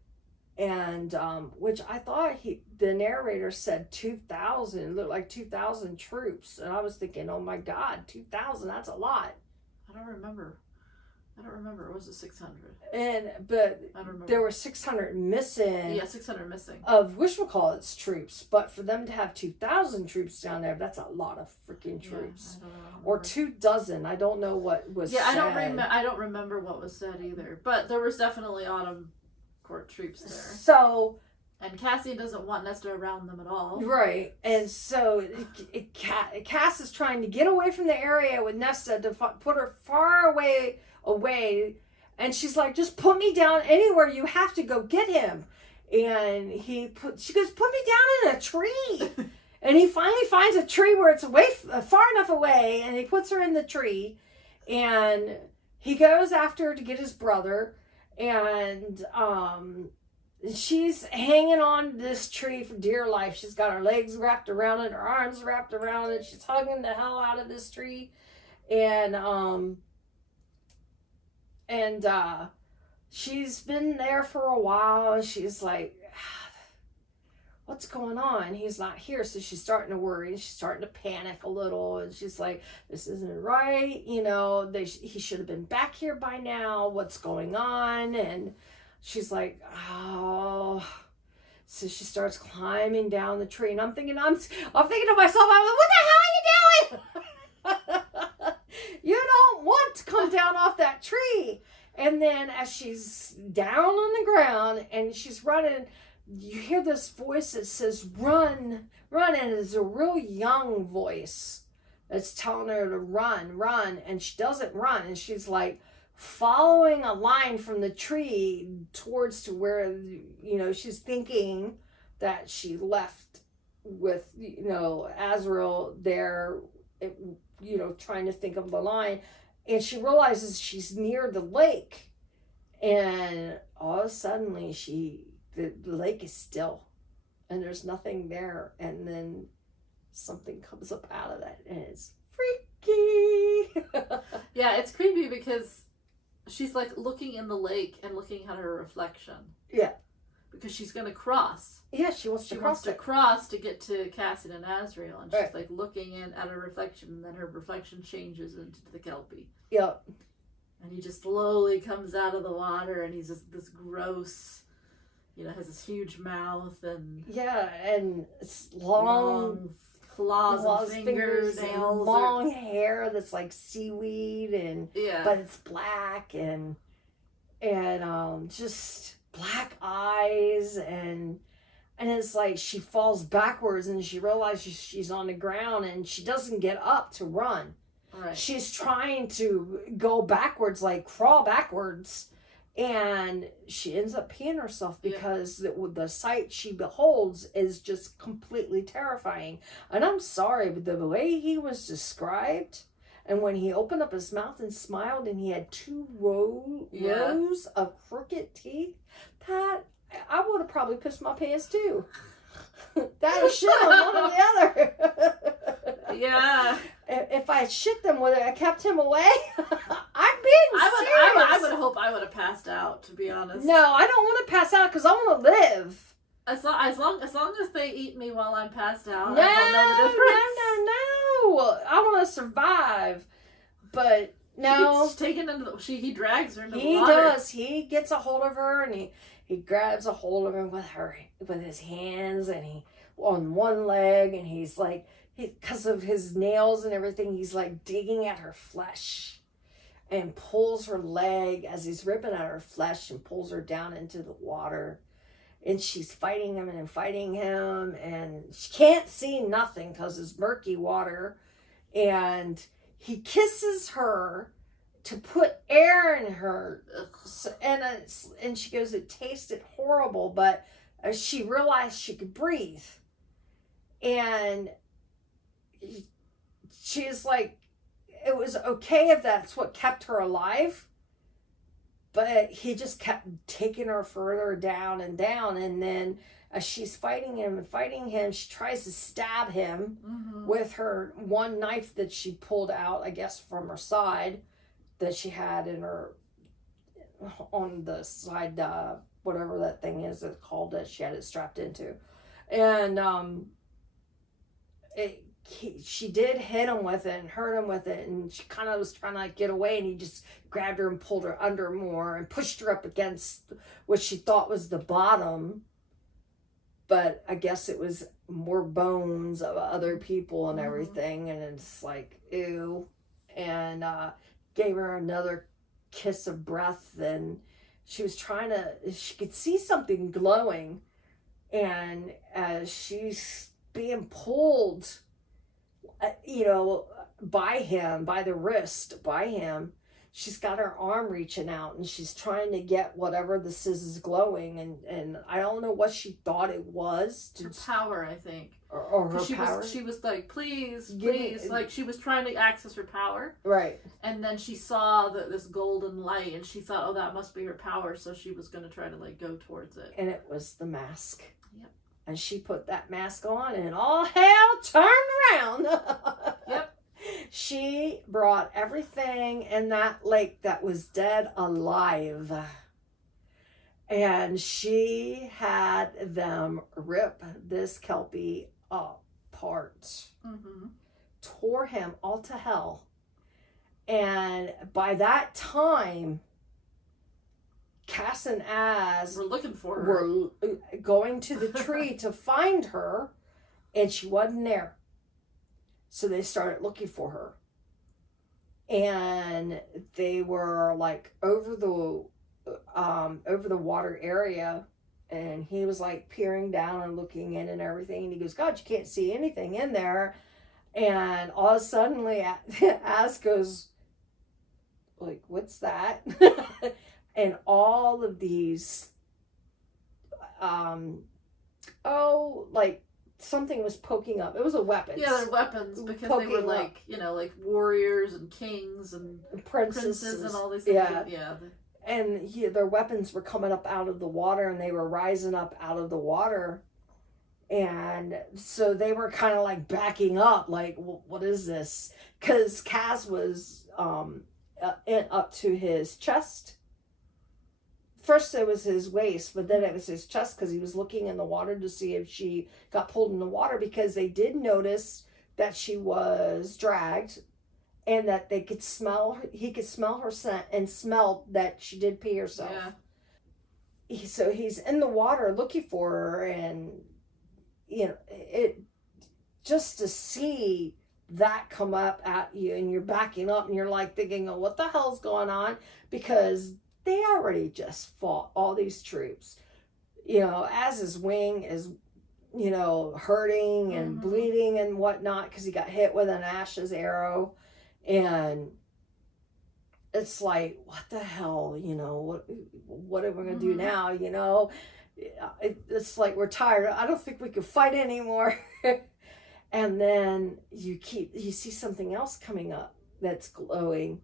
And which I thought the narrator said 2,000. It looked like 2,000 troops, and I was thinking, oh my God, 2,000, that's a lot. I don't remember. It was 600. But there were 600 missing. Yeah, 600 missing of whatchamacallit's troops. But for them to have 2,000 troops down there, that's a lot of freaking troops. Yeah, I don't know. Or 24. I don't know what was said. I don't remember what was said either. But there was definitely autumn court troops there. So, and Cassian doesn't want Nesta around them at all. Right. And so Cass is trying to get away from the area with Nesta to put her far away, and she's like, just put me down anywhere. You have to go get him. And she goes, put me down in a tree. And he finally finds a tree where it's far enough away, and he puts her in the tree, and he goes after her to get his brother. And she's hanging on this tree for dear life. She's got her legs wrapped around it, her arms wrapped around it. She's hugging the hell out of this tree. And she's been there for a while. She's like, what's going on? He's not here. So she's starting to worry. She's starting to panic a little. And she's like, this isn't right. You know, he should have been back here by now. What's going on? And she's like, oh. So she starts climbing down the tree. And I'm thinking to myself, I'm like, what the hell are you doing? You don't want to come down off that tree. And then as she's down on the ground and she's running, you hear this voice that says, run, run. And it's a real young voice that's telling her to run, run. And she doesn't run. And she's like following a line from the tree towards to where, you know, she's thinking that she left with, you know, Azrael there, you know, trying to think of the line. And she realizes she's near the lake. And all of a sudden, the lake is still. And there's nothing there. And then something comes up out of that. And it's freaky. Yeah, it's creepy because she's like looking in the lake and looking at her reflection. Yeah. Because she's going to cross. Yeah, she wants to cross to get to Cassian and Azrael. And she's like looking in at her reflection. And then her reflection changes into the Kelpie. Yep. And he just slowly comes out of the water. And he's just this gross, you know, has this huge mouth. And yeah, and it's long claws and fingernails. Long hair that's like seaweed. And but it's black. And just black eyes. And it's like she falls backwards and she realizes she's on the ground and she doesn't get up to run. Right. She's trying to go backwards, like crawl backwards, and she ends up peeing herself because the sight she beholds is just completely terrifying. And I'm sorry, but the way he was described, and when he opened up his mouth and smiled and he had two rows of crooked teeth, that I would have probably pissed my pants too. That was shit on one or the other. Yeah. If I shit them, would I kept him away? I'm being serious. I would hope I would have passed out, to be honest. No, I don't want to pass out because I want to live. As long as they eat me while I'm passed out, no, I don't know the difference. No. I want to survive, but no. He's taken into he drags her into the water. He does. He gets a hold of her and he grabs a hold of her with his hands and he on one leg and he's like because of his nails and everything, he's like digging at her flesh and pulls her leg as he's ripping at her flesh and pulls her down into the water. And she's fighting him and she can't see nothing because it's murky water. And he kisses her to put air in her. And she goes, it tasted horrible, but she realized she could breathe. And she's like, it was okay if that's what kept her alive. But he just kept taking her further down and down. And then as she's fighting him, she tries to stab him with her one knife that she pulled out, I guess, from her side that she had in her, on the side, whatever that thing is it's called that she had it strapped into. And she did hit him with it and hurt him with it, and she kind of was trying to like get away, and he just grabbed her and pulled her under more and pushed her up against what she thought was the bottom, but I guess it was more bones of other people and everything, and it's like, ew. And gave her another kiss of breath, and she could see something glowing, and as she's being pulled, by him, by the wrist, by him, she's got her arm reaching out and she's trying to get whatever this is glowing, and I don't know what she thought it was. Her power, I think. Or her power. She was like, please, like she was trying to access her power. Right. And then she saw this golden light and she thought, oh, that must be her power, so she was going to try to like go towards it. And it was the mask. Yep. And she put that mask on and all hell turned around. Yep. She brought everything in that lake that was dead alive. And she had them rip this Kelpie apart. Mm-hmm. Tore him all to hell. And by that time, Cass and Az were looking for her. Were going to the tree to find her, and she wasn't there. So they started looking for her. And they were like over the water area, and he was like peering down and looking in and everything, and he goes, God, you can't see anything in there. And all of a sudden Az goes like, what's that? And all of these like something was poking up. It was a weapon. Yeah, they're weapons because they were like, you know, like warriors and kings and princes and all these things. Yeah. And their weapons were coming up out of the water, and they were rising up out of the water. And so they were kind of like backing up, like, what is this? Because Cass was up to his chest. First it was his waist, but then it was his chest because he was looking in the water to see if she got pulled in the water, because they did notice that she was dragged and that he could smell her scent and smell that she did pee herself. Yeah. So he's in the water looking for her, and you know, it just to see that come up at you, and you're backing up and you're like thinking, oh, what the hell's going on? Because they already just fought all these troops. You know, as his wing is, you know, hurting and bleeding and whatnot because he got hit with an Ash's arrow. And it's like, what the hell, you know, what are we going to do now, you know? It's like we're tired. I don't think we can fight anymore. And then you see something else coming up that's glowing,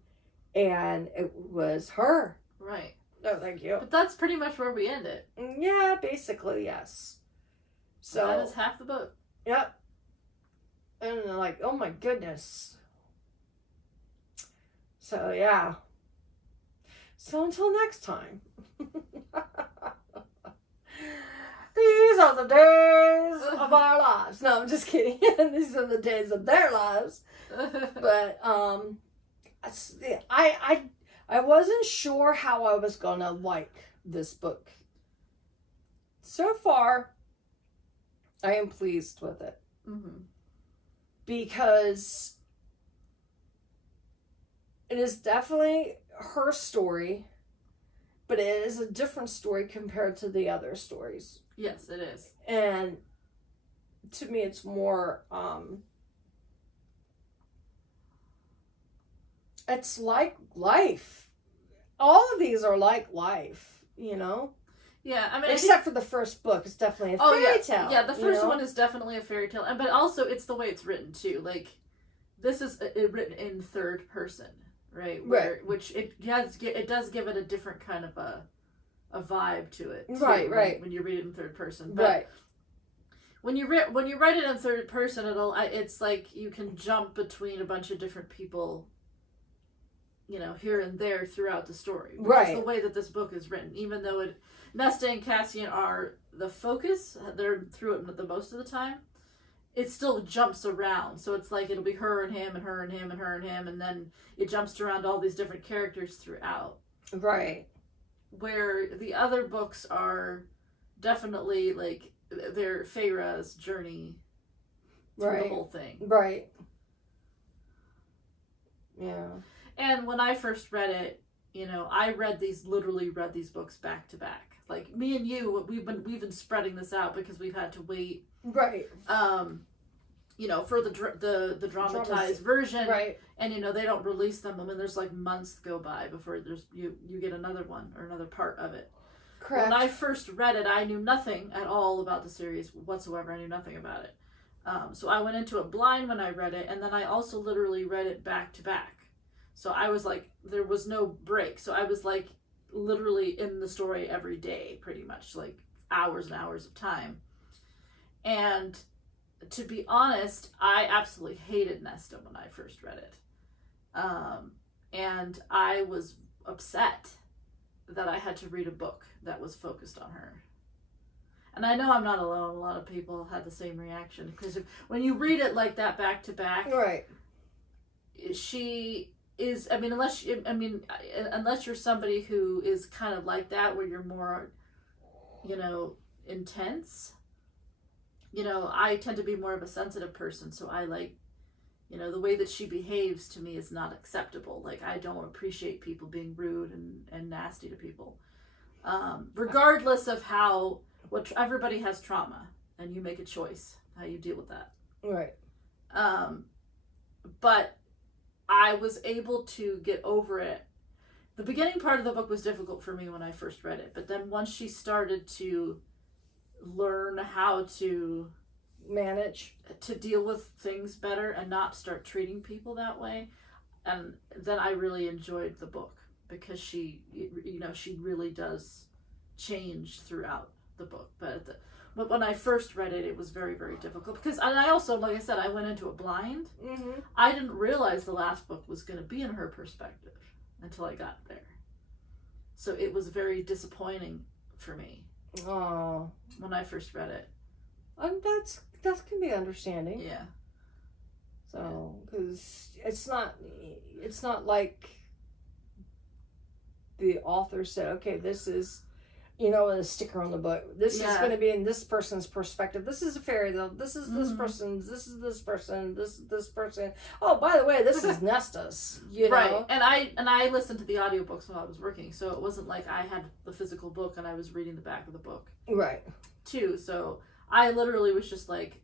and it was her. Right. No, thank you. But that's pretty much where we end it. Yeah, basically, yes. So that is half the book. Yep. And they're like, oh my goodness. So yeah. So until next time. These are the days of our lives. No, I'm just kidding. These are the days of their lives. But I wasn't sure how I was gonna like this book. So far, I am pleased with it. Mm-hmm. Because it is definitely her story, but it is a different story compared to the other stories. Yes, it is. And to me, it's more, it's like life. All of these are like life, you know? Yeah, I mean... Except for the first book. It's definitely a fairy tale. Yeah, the first one is definitely a fairy tale. But also, it's the way it's written, too. Like, this is written in third person, right? Which it does give it a different kind of a vibe to it, too, right. When you read it in third person. But right. When you write it in third person, it's like you can jump between a bunch of different people, you know, here and there throughout the story. Which is the way that this book is written. Even though Nesta and Cassian are the focus, they're through it the most of the time, it still jumps around. So it's like it'll be her and him and her and him and her and him, and then it jumps around all these different characters throughout. Right. Where the other books are definitely like their Feyre's journey through the whole thing. Right. Yeah. And when I first read it, you know, I literally read these books back to back. Like me and you, we've been spreading this out because we've had to wait. Right. for the dramatized version, right? And they don't release them. I mean, there's like months go by before you get another one or another part of it. Correct. When I first read it, I knew nothing at all about the series whatsoever. I knew nothing about it. So I went into it blind when I read it, and then I also literally read it back to back. So I was like, there was no break. So I was like literally in the story every day, pretty much, like hours and hours of time. And to be honest, I absolutely hated Nesta when I first read it. And I was upset that I had to read a book that was focused on her. And I know I'm not alone. A lot of people had the same reaction. Because when you read it like that back to back, right, she is, unless you're somebody who is kind of like that, where you're more, intense. I tend to be more of a sensitive person, so I like, the way that she behaves to me is not acceptable. Like, I don't appreciate people being rude and nasty to people. Regardless of everybody has trauma, and you make a choice how you deal with that. Right. But I was able to get over it. The beginning part of the book was difficult for me when I first read it, but then once she started to learn how to manage, to deal with things better and not start treating people that way, and then I really enjoyed the book, because she really does change throughout the book. But when I first read it, it was very, very difficult, because, and I also, like I said, I went into it blind. Mm-hmm. I didn't realize the last book was going to be in her perspective until I got there. So it was very disappointing for me. Oh, when I first read it. That can be understanding. Yeah. So, because it's not like the author said, okay, this is, a sticker on the book. This is going to be in this person's perspective. This is a fairy tale. This is this person's. This is this person. This person. Oh, by the way, this is Nesta's. Right. And I listened to the audiobooks while I was working, so it wasn't like I had the physical book and I was reading the back of the book. Right. Too. So I literally was just like,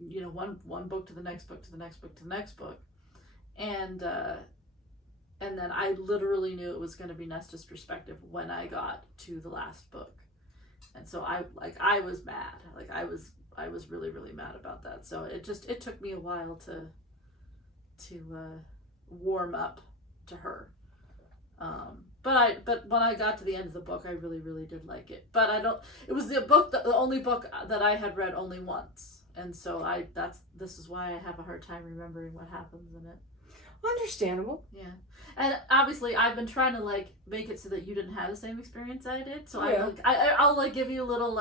one book to the next book to the next book to the next book, and then I literally knew it was going to be Nesta's perspective when I got to the last book. And so I was mad. Like, I was really, really mad about that. So it took me a while to warm up to her. But when I got to the end of the book, I really, really did like it. But it was the only book that I had read only once. And so this is why I have a hard time remembering what happens in it. Understandable. Yeah. And obviously I've been trying to make it so that you didn't have the same experience I did. So yeah. I'll give you a little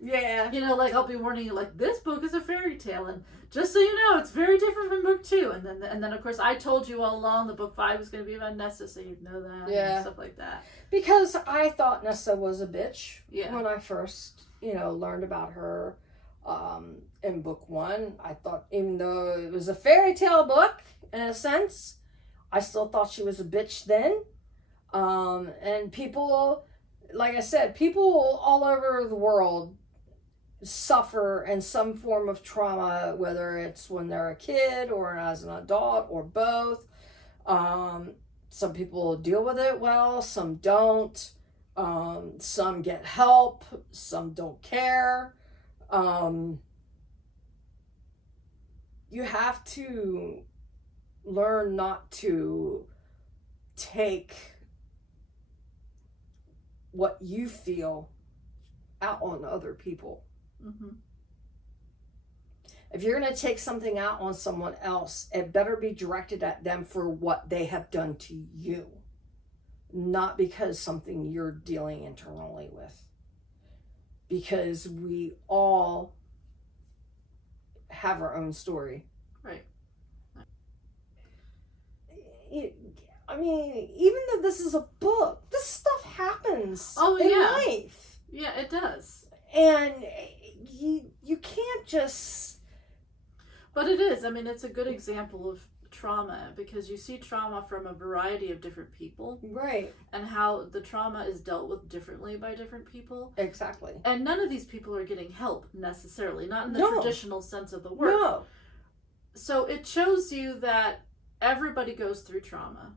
yeah. I'll be warning you this book is a fairy tale, and just so you know, it's very different from book 2. And then of course I told you all along that book 5 was going to be about Nesta, so you'd know that. Yeah. And stuff like that. Because I thought Nesta was a bitch. Yeah. When I first, learned about her in book 1. I thought, even though it was a fairy tale book in a sense, I still thought she was a bitch then. And people, like I said, people all over the world suffer in some form of trauma, whether it's when they're a kid or as an adult or both. Some people deal with it well, some don't. Some get help, some don't care. You have to learn not to take what you feel out on other people. Mm-hmm. If you're going to take something out on someone else, it better be directed at them for what they have done to you, not because something you're dealing internally with. Because we all have our own story. Right. Even though this is a book, this stuff happens in life. Yeah, it does. And you can't just... But it is. It's a good example trauma because you see trauma from a variety of different people. Right. And how the trauma is dealt with differently by different people. Exactly. And none of these people are getting help necessarily, not in the traditional sense of the word. No. So it shows you that everybody goes through trauma.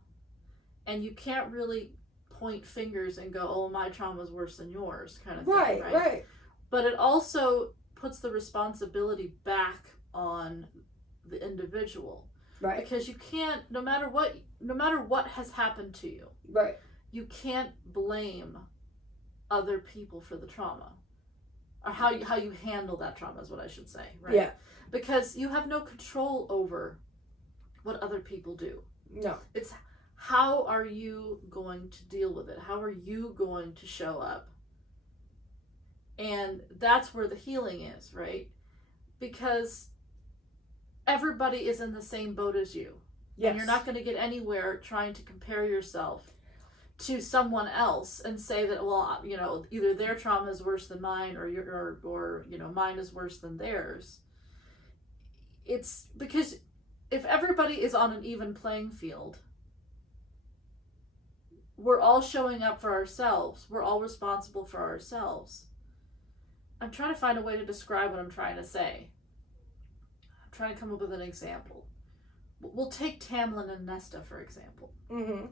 And you can't really point fingers and go, oh, my trauma's worse than yours, kind of thing. Right. But it also puts the responsibility back on the individual. Right. Because you can't, no matter what has happened to you. Right. You can't blame other people for the trauma. Or how you handle that trauma is what I should say, right? Yeah. Because you have no control over what other people do. No. It's how are you going to deal with it? How are you going to show up? And that's where the healing is, right? Because everybody is in the same boat as you. Yes. And you're not going to get anywhere trying to compare yourself to someone else and say that, well, you know, either their trauma is worse than mine or you know, mine is worse than theirs. It's because if everybody is on an even playing field, we're all showing up for ourselves. We're all responsible for ourselves. I'm trying to find a way to describe what I'm trying to say. I'm trying to come up with an example. We'll take Tamlin and Nesta, for example. Mm-hmm.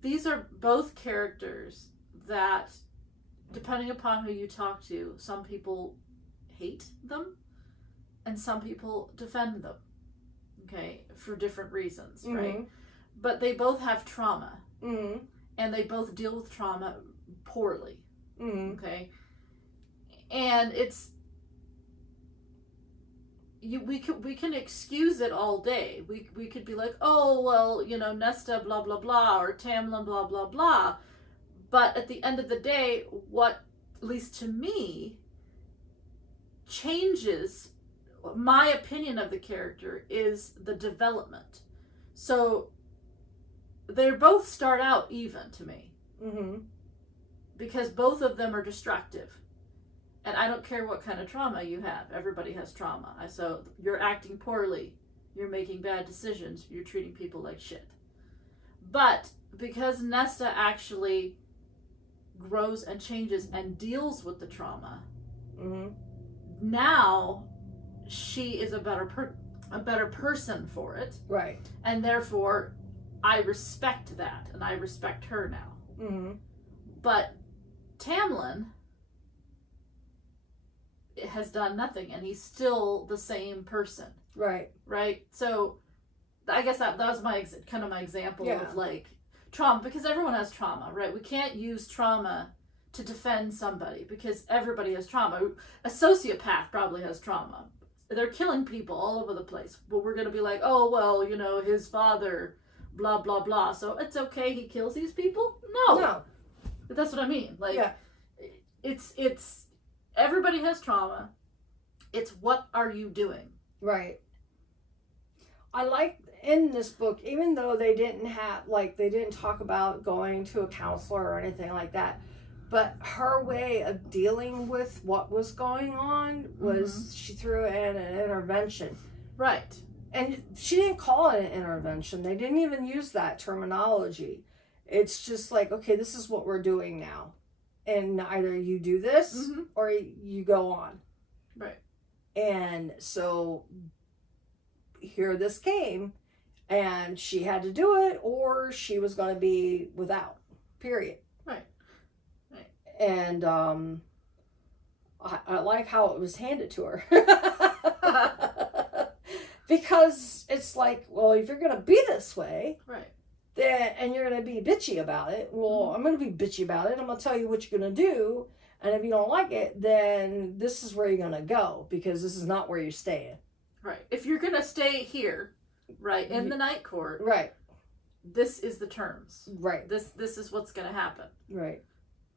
These are both characters that, depending upon who you talk to, some people hate them and some people defend them. Okay? For different reasons, mm-hmm. right? But they both have trauma. Mm-hmm. And they both deal with trauma poorly. Mm-hmm. Okay? And it's we can excuse it all day. We could be like, oh well, you know, Nesta blah blah blah or Tamlin blah blah blah. But at the end of the day, what, at least to me, changes my opinion of the character is the development. So they both start out even to me. Mm-hmm. Because both of them are destructive. And I don't care what kind of trauma you have. Everybody has trauma. So you're acting poorly. You're making bad decisions. You're treating people like shit. But because Nesta actually grows and changes and deals with the trauma, mm-hmm. now she is a better person for it. Right. And therefore, I respect that. And I respect her now. Mm-hmm. But Tamlin has done nothing and he's still the same person. Right. So I guess that was my example of like trauma, because everyone has trauma, right? We can't use trauma to defend somebody because everybody has trauma. A sociopath probably has trauma. They're killing people all over the place, but we're going to be like, oh well, you know, his father blah blah blah, so it's okay he kills these people. No. But that's what I mean. Like, it's everybody has trauma. It's what are you doing? Right. I like in this book, even though they didn't talk about going to a counselor or anything like that, but her way of dealing with what was going on was mm-hmm. she threw in an intervention. Right. And she didn't call it an intervention. They didn't even use that terminology. It's just like, okay, this is what we're doing now. And either you do this mm-hmm. or you go on. Right. And so here this came, and she had to do it or she was going to be without, period. Right. And I like how it was handed to her. Because it's like, well, if you're going to be this way, right, then, and you're going to be bitchy about it, well, mm-hmm. I'm going to be bitchy about it. I'm going to tell you what you're going to do. And if you don't like it, then this is where you're going to go, because this is not where you're staying. Right. If you're going to stay here, right, in the night court, right, this is the terms. Right. This is what's going to happen. Right.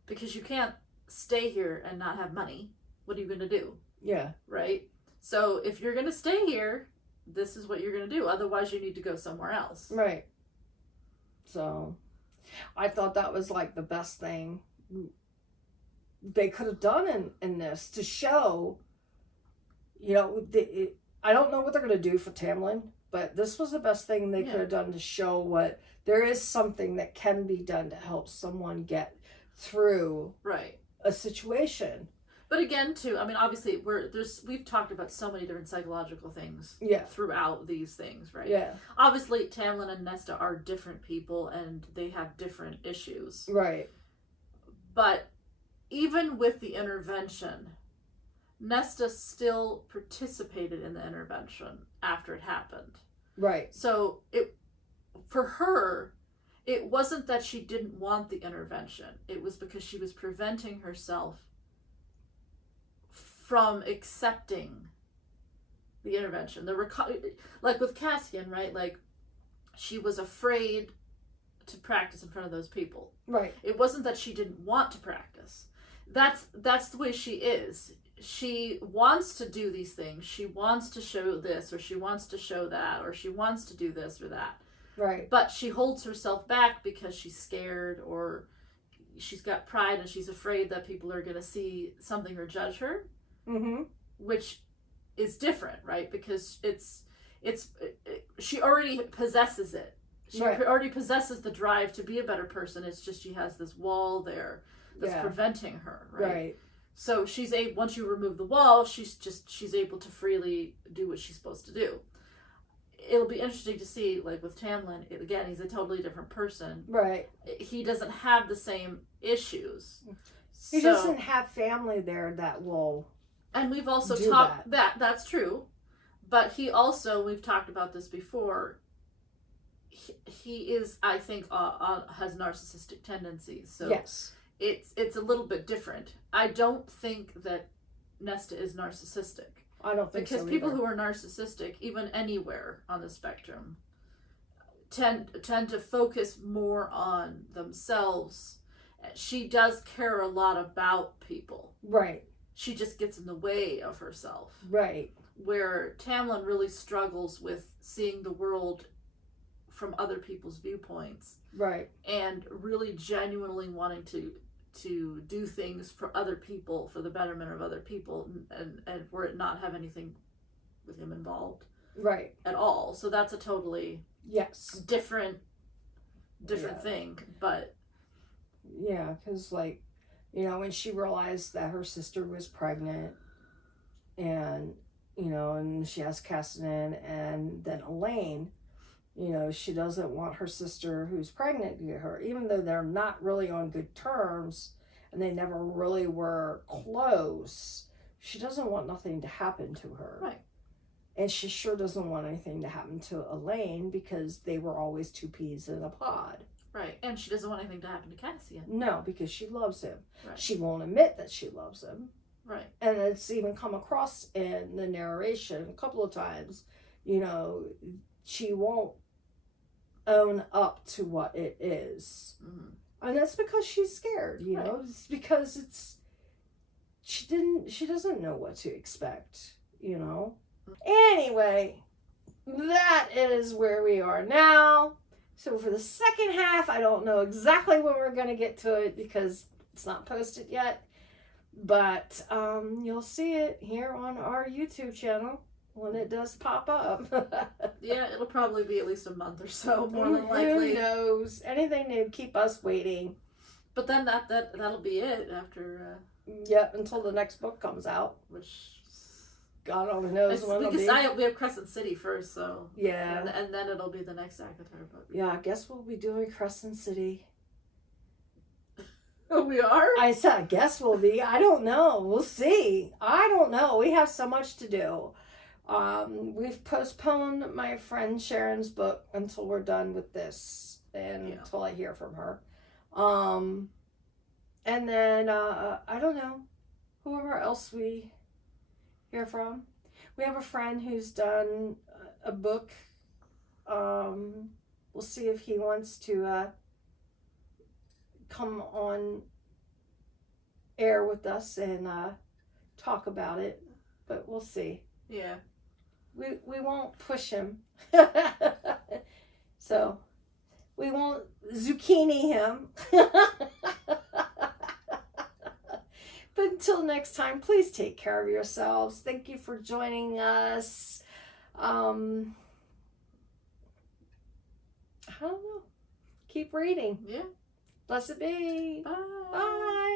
Because you can't stay here and not have money. What are you going to do? Yeah. Right. So if you're going to stay here, this is what you're going to do. Otherwise, you need to go somewhere else. Right. So I thought that was like the best thing they could have done in this to show, you know, I don't know what they're going to do for Tamlin. But this was the best thing they could have done to show what there is something that can be done to help someone get through a situation. But again, too, I mean, obviously, we've talked about so many different psychological things throughout these things, right? Yeah. Obviously, Tamlin and Nesta are different people, and they have different issues. Right. But even with the intervention, Nesta still participated in the intervention after it happened. Right. So for her, it wasn't that she didn't want the intervention. It was because she was preventing herself from accepting the intervention. Like with Cassian, right? Like, she was afraid to practice in front of those people. Right. It wasn't that she didn't want to practice. That's the way she is. She wants to do these things. She wants to show this, or she wants to show that, or she wants to do this or that. Right. But she holds herself back because she's scared, or she's got pride and she's afraid that people are going to see something or judge her. Mm-hmm. Which is different, right? Because she already possesses it. She already possesses the drive to be a better person. It's just she has this wall there that's preventing her, right? So once you remove the wall, she's able to freely do what she's supposed to do. It'll be interesting to see, like with Tamlin, again, he's a totally different person. Right. He doesn't have the same issues. He doesn't have family there that will. And we've also talked that's true, but he also, we've talked about this before, he is, I think, has narcissistic tendencies. So yes, it's a little bit different. I don't think that Nesta is narcissistic. I don't think so because people who are narcissistic, even anywhere on the spectrum, tend to focus more on themselves. She does care a lot about people. Right. She just gets in the way of herself. Right. Where Tamlin really struggles with seeing the world from other people's viewpoints. Right. And really genuinely wanting to do things for other people, for the betterment of other people, and for it not have anything with him involved. Right. At all. So that's a totally different thing. But yeah, because like, you know, when she realized that her sister was pregnant, and, you know, and she has Cassian and then Elaine, you know, she doesn't want her sister who's pregnant to get her, even though they're not really on good terms and they never really were close. She doesn't want nothing to happen to her. Right. And she sure doesn't want anything to happen to Elaine because they were always two peas in a pod. Right, and she doesn't want anything to happen to Cassian. No, because she loves him. Right. She won't admit that she loves him. Right. And it's even come across in the narration a couple of times. You know, she won't own up to what it is. Mm-hmm. And that's because she's scared, you know. It's because she doesn't know what to expect, you know. Anyway, that is where we are now. So for the second half, I don't know exactly when we're going to get to it because it's not posted yet. But you'll see it here on our YouTube channel when it does pop up. Yeah, it'll probably be at least a month or so, more than likely. Who knows? Anything to keep us waiting. But then that'll be it after... Yep, until the next book comes out. Which... God only knows when it'll be. We have Crescent City first, so... Yeah. And then it'll be the next ACOSF book. Yeah, I guess we'll be doing Crescent City. We are? I said, I guess we'll be. I don't know. We'll see. I don't know. We have so much to do. We've postponed my friend Sharon's book until we're done with this and until I hear from her. And then, I don't know, whoever else we hear from. We have a friend who's done a book. We'll see if he wants to come on air with us and talk about it, but we'll see. Yeah. We won't push him. So we won't zucchini him. But until next time, please take care of yourselves. Thank you for joining us. I don't know. Keep reading. Yeah. Blessed be. Bye. Bye.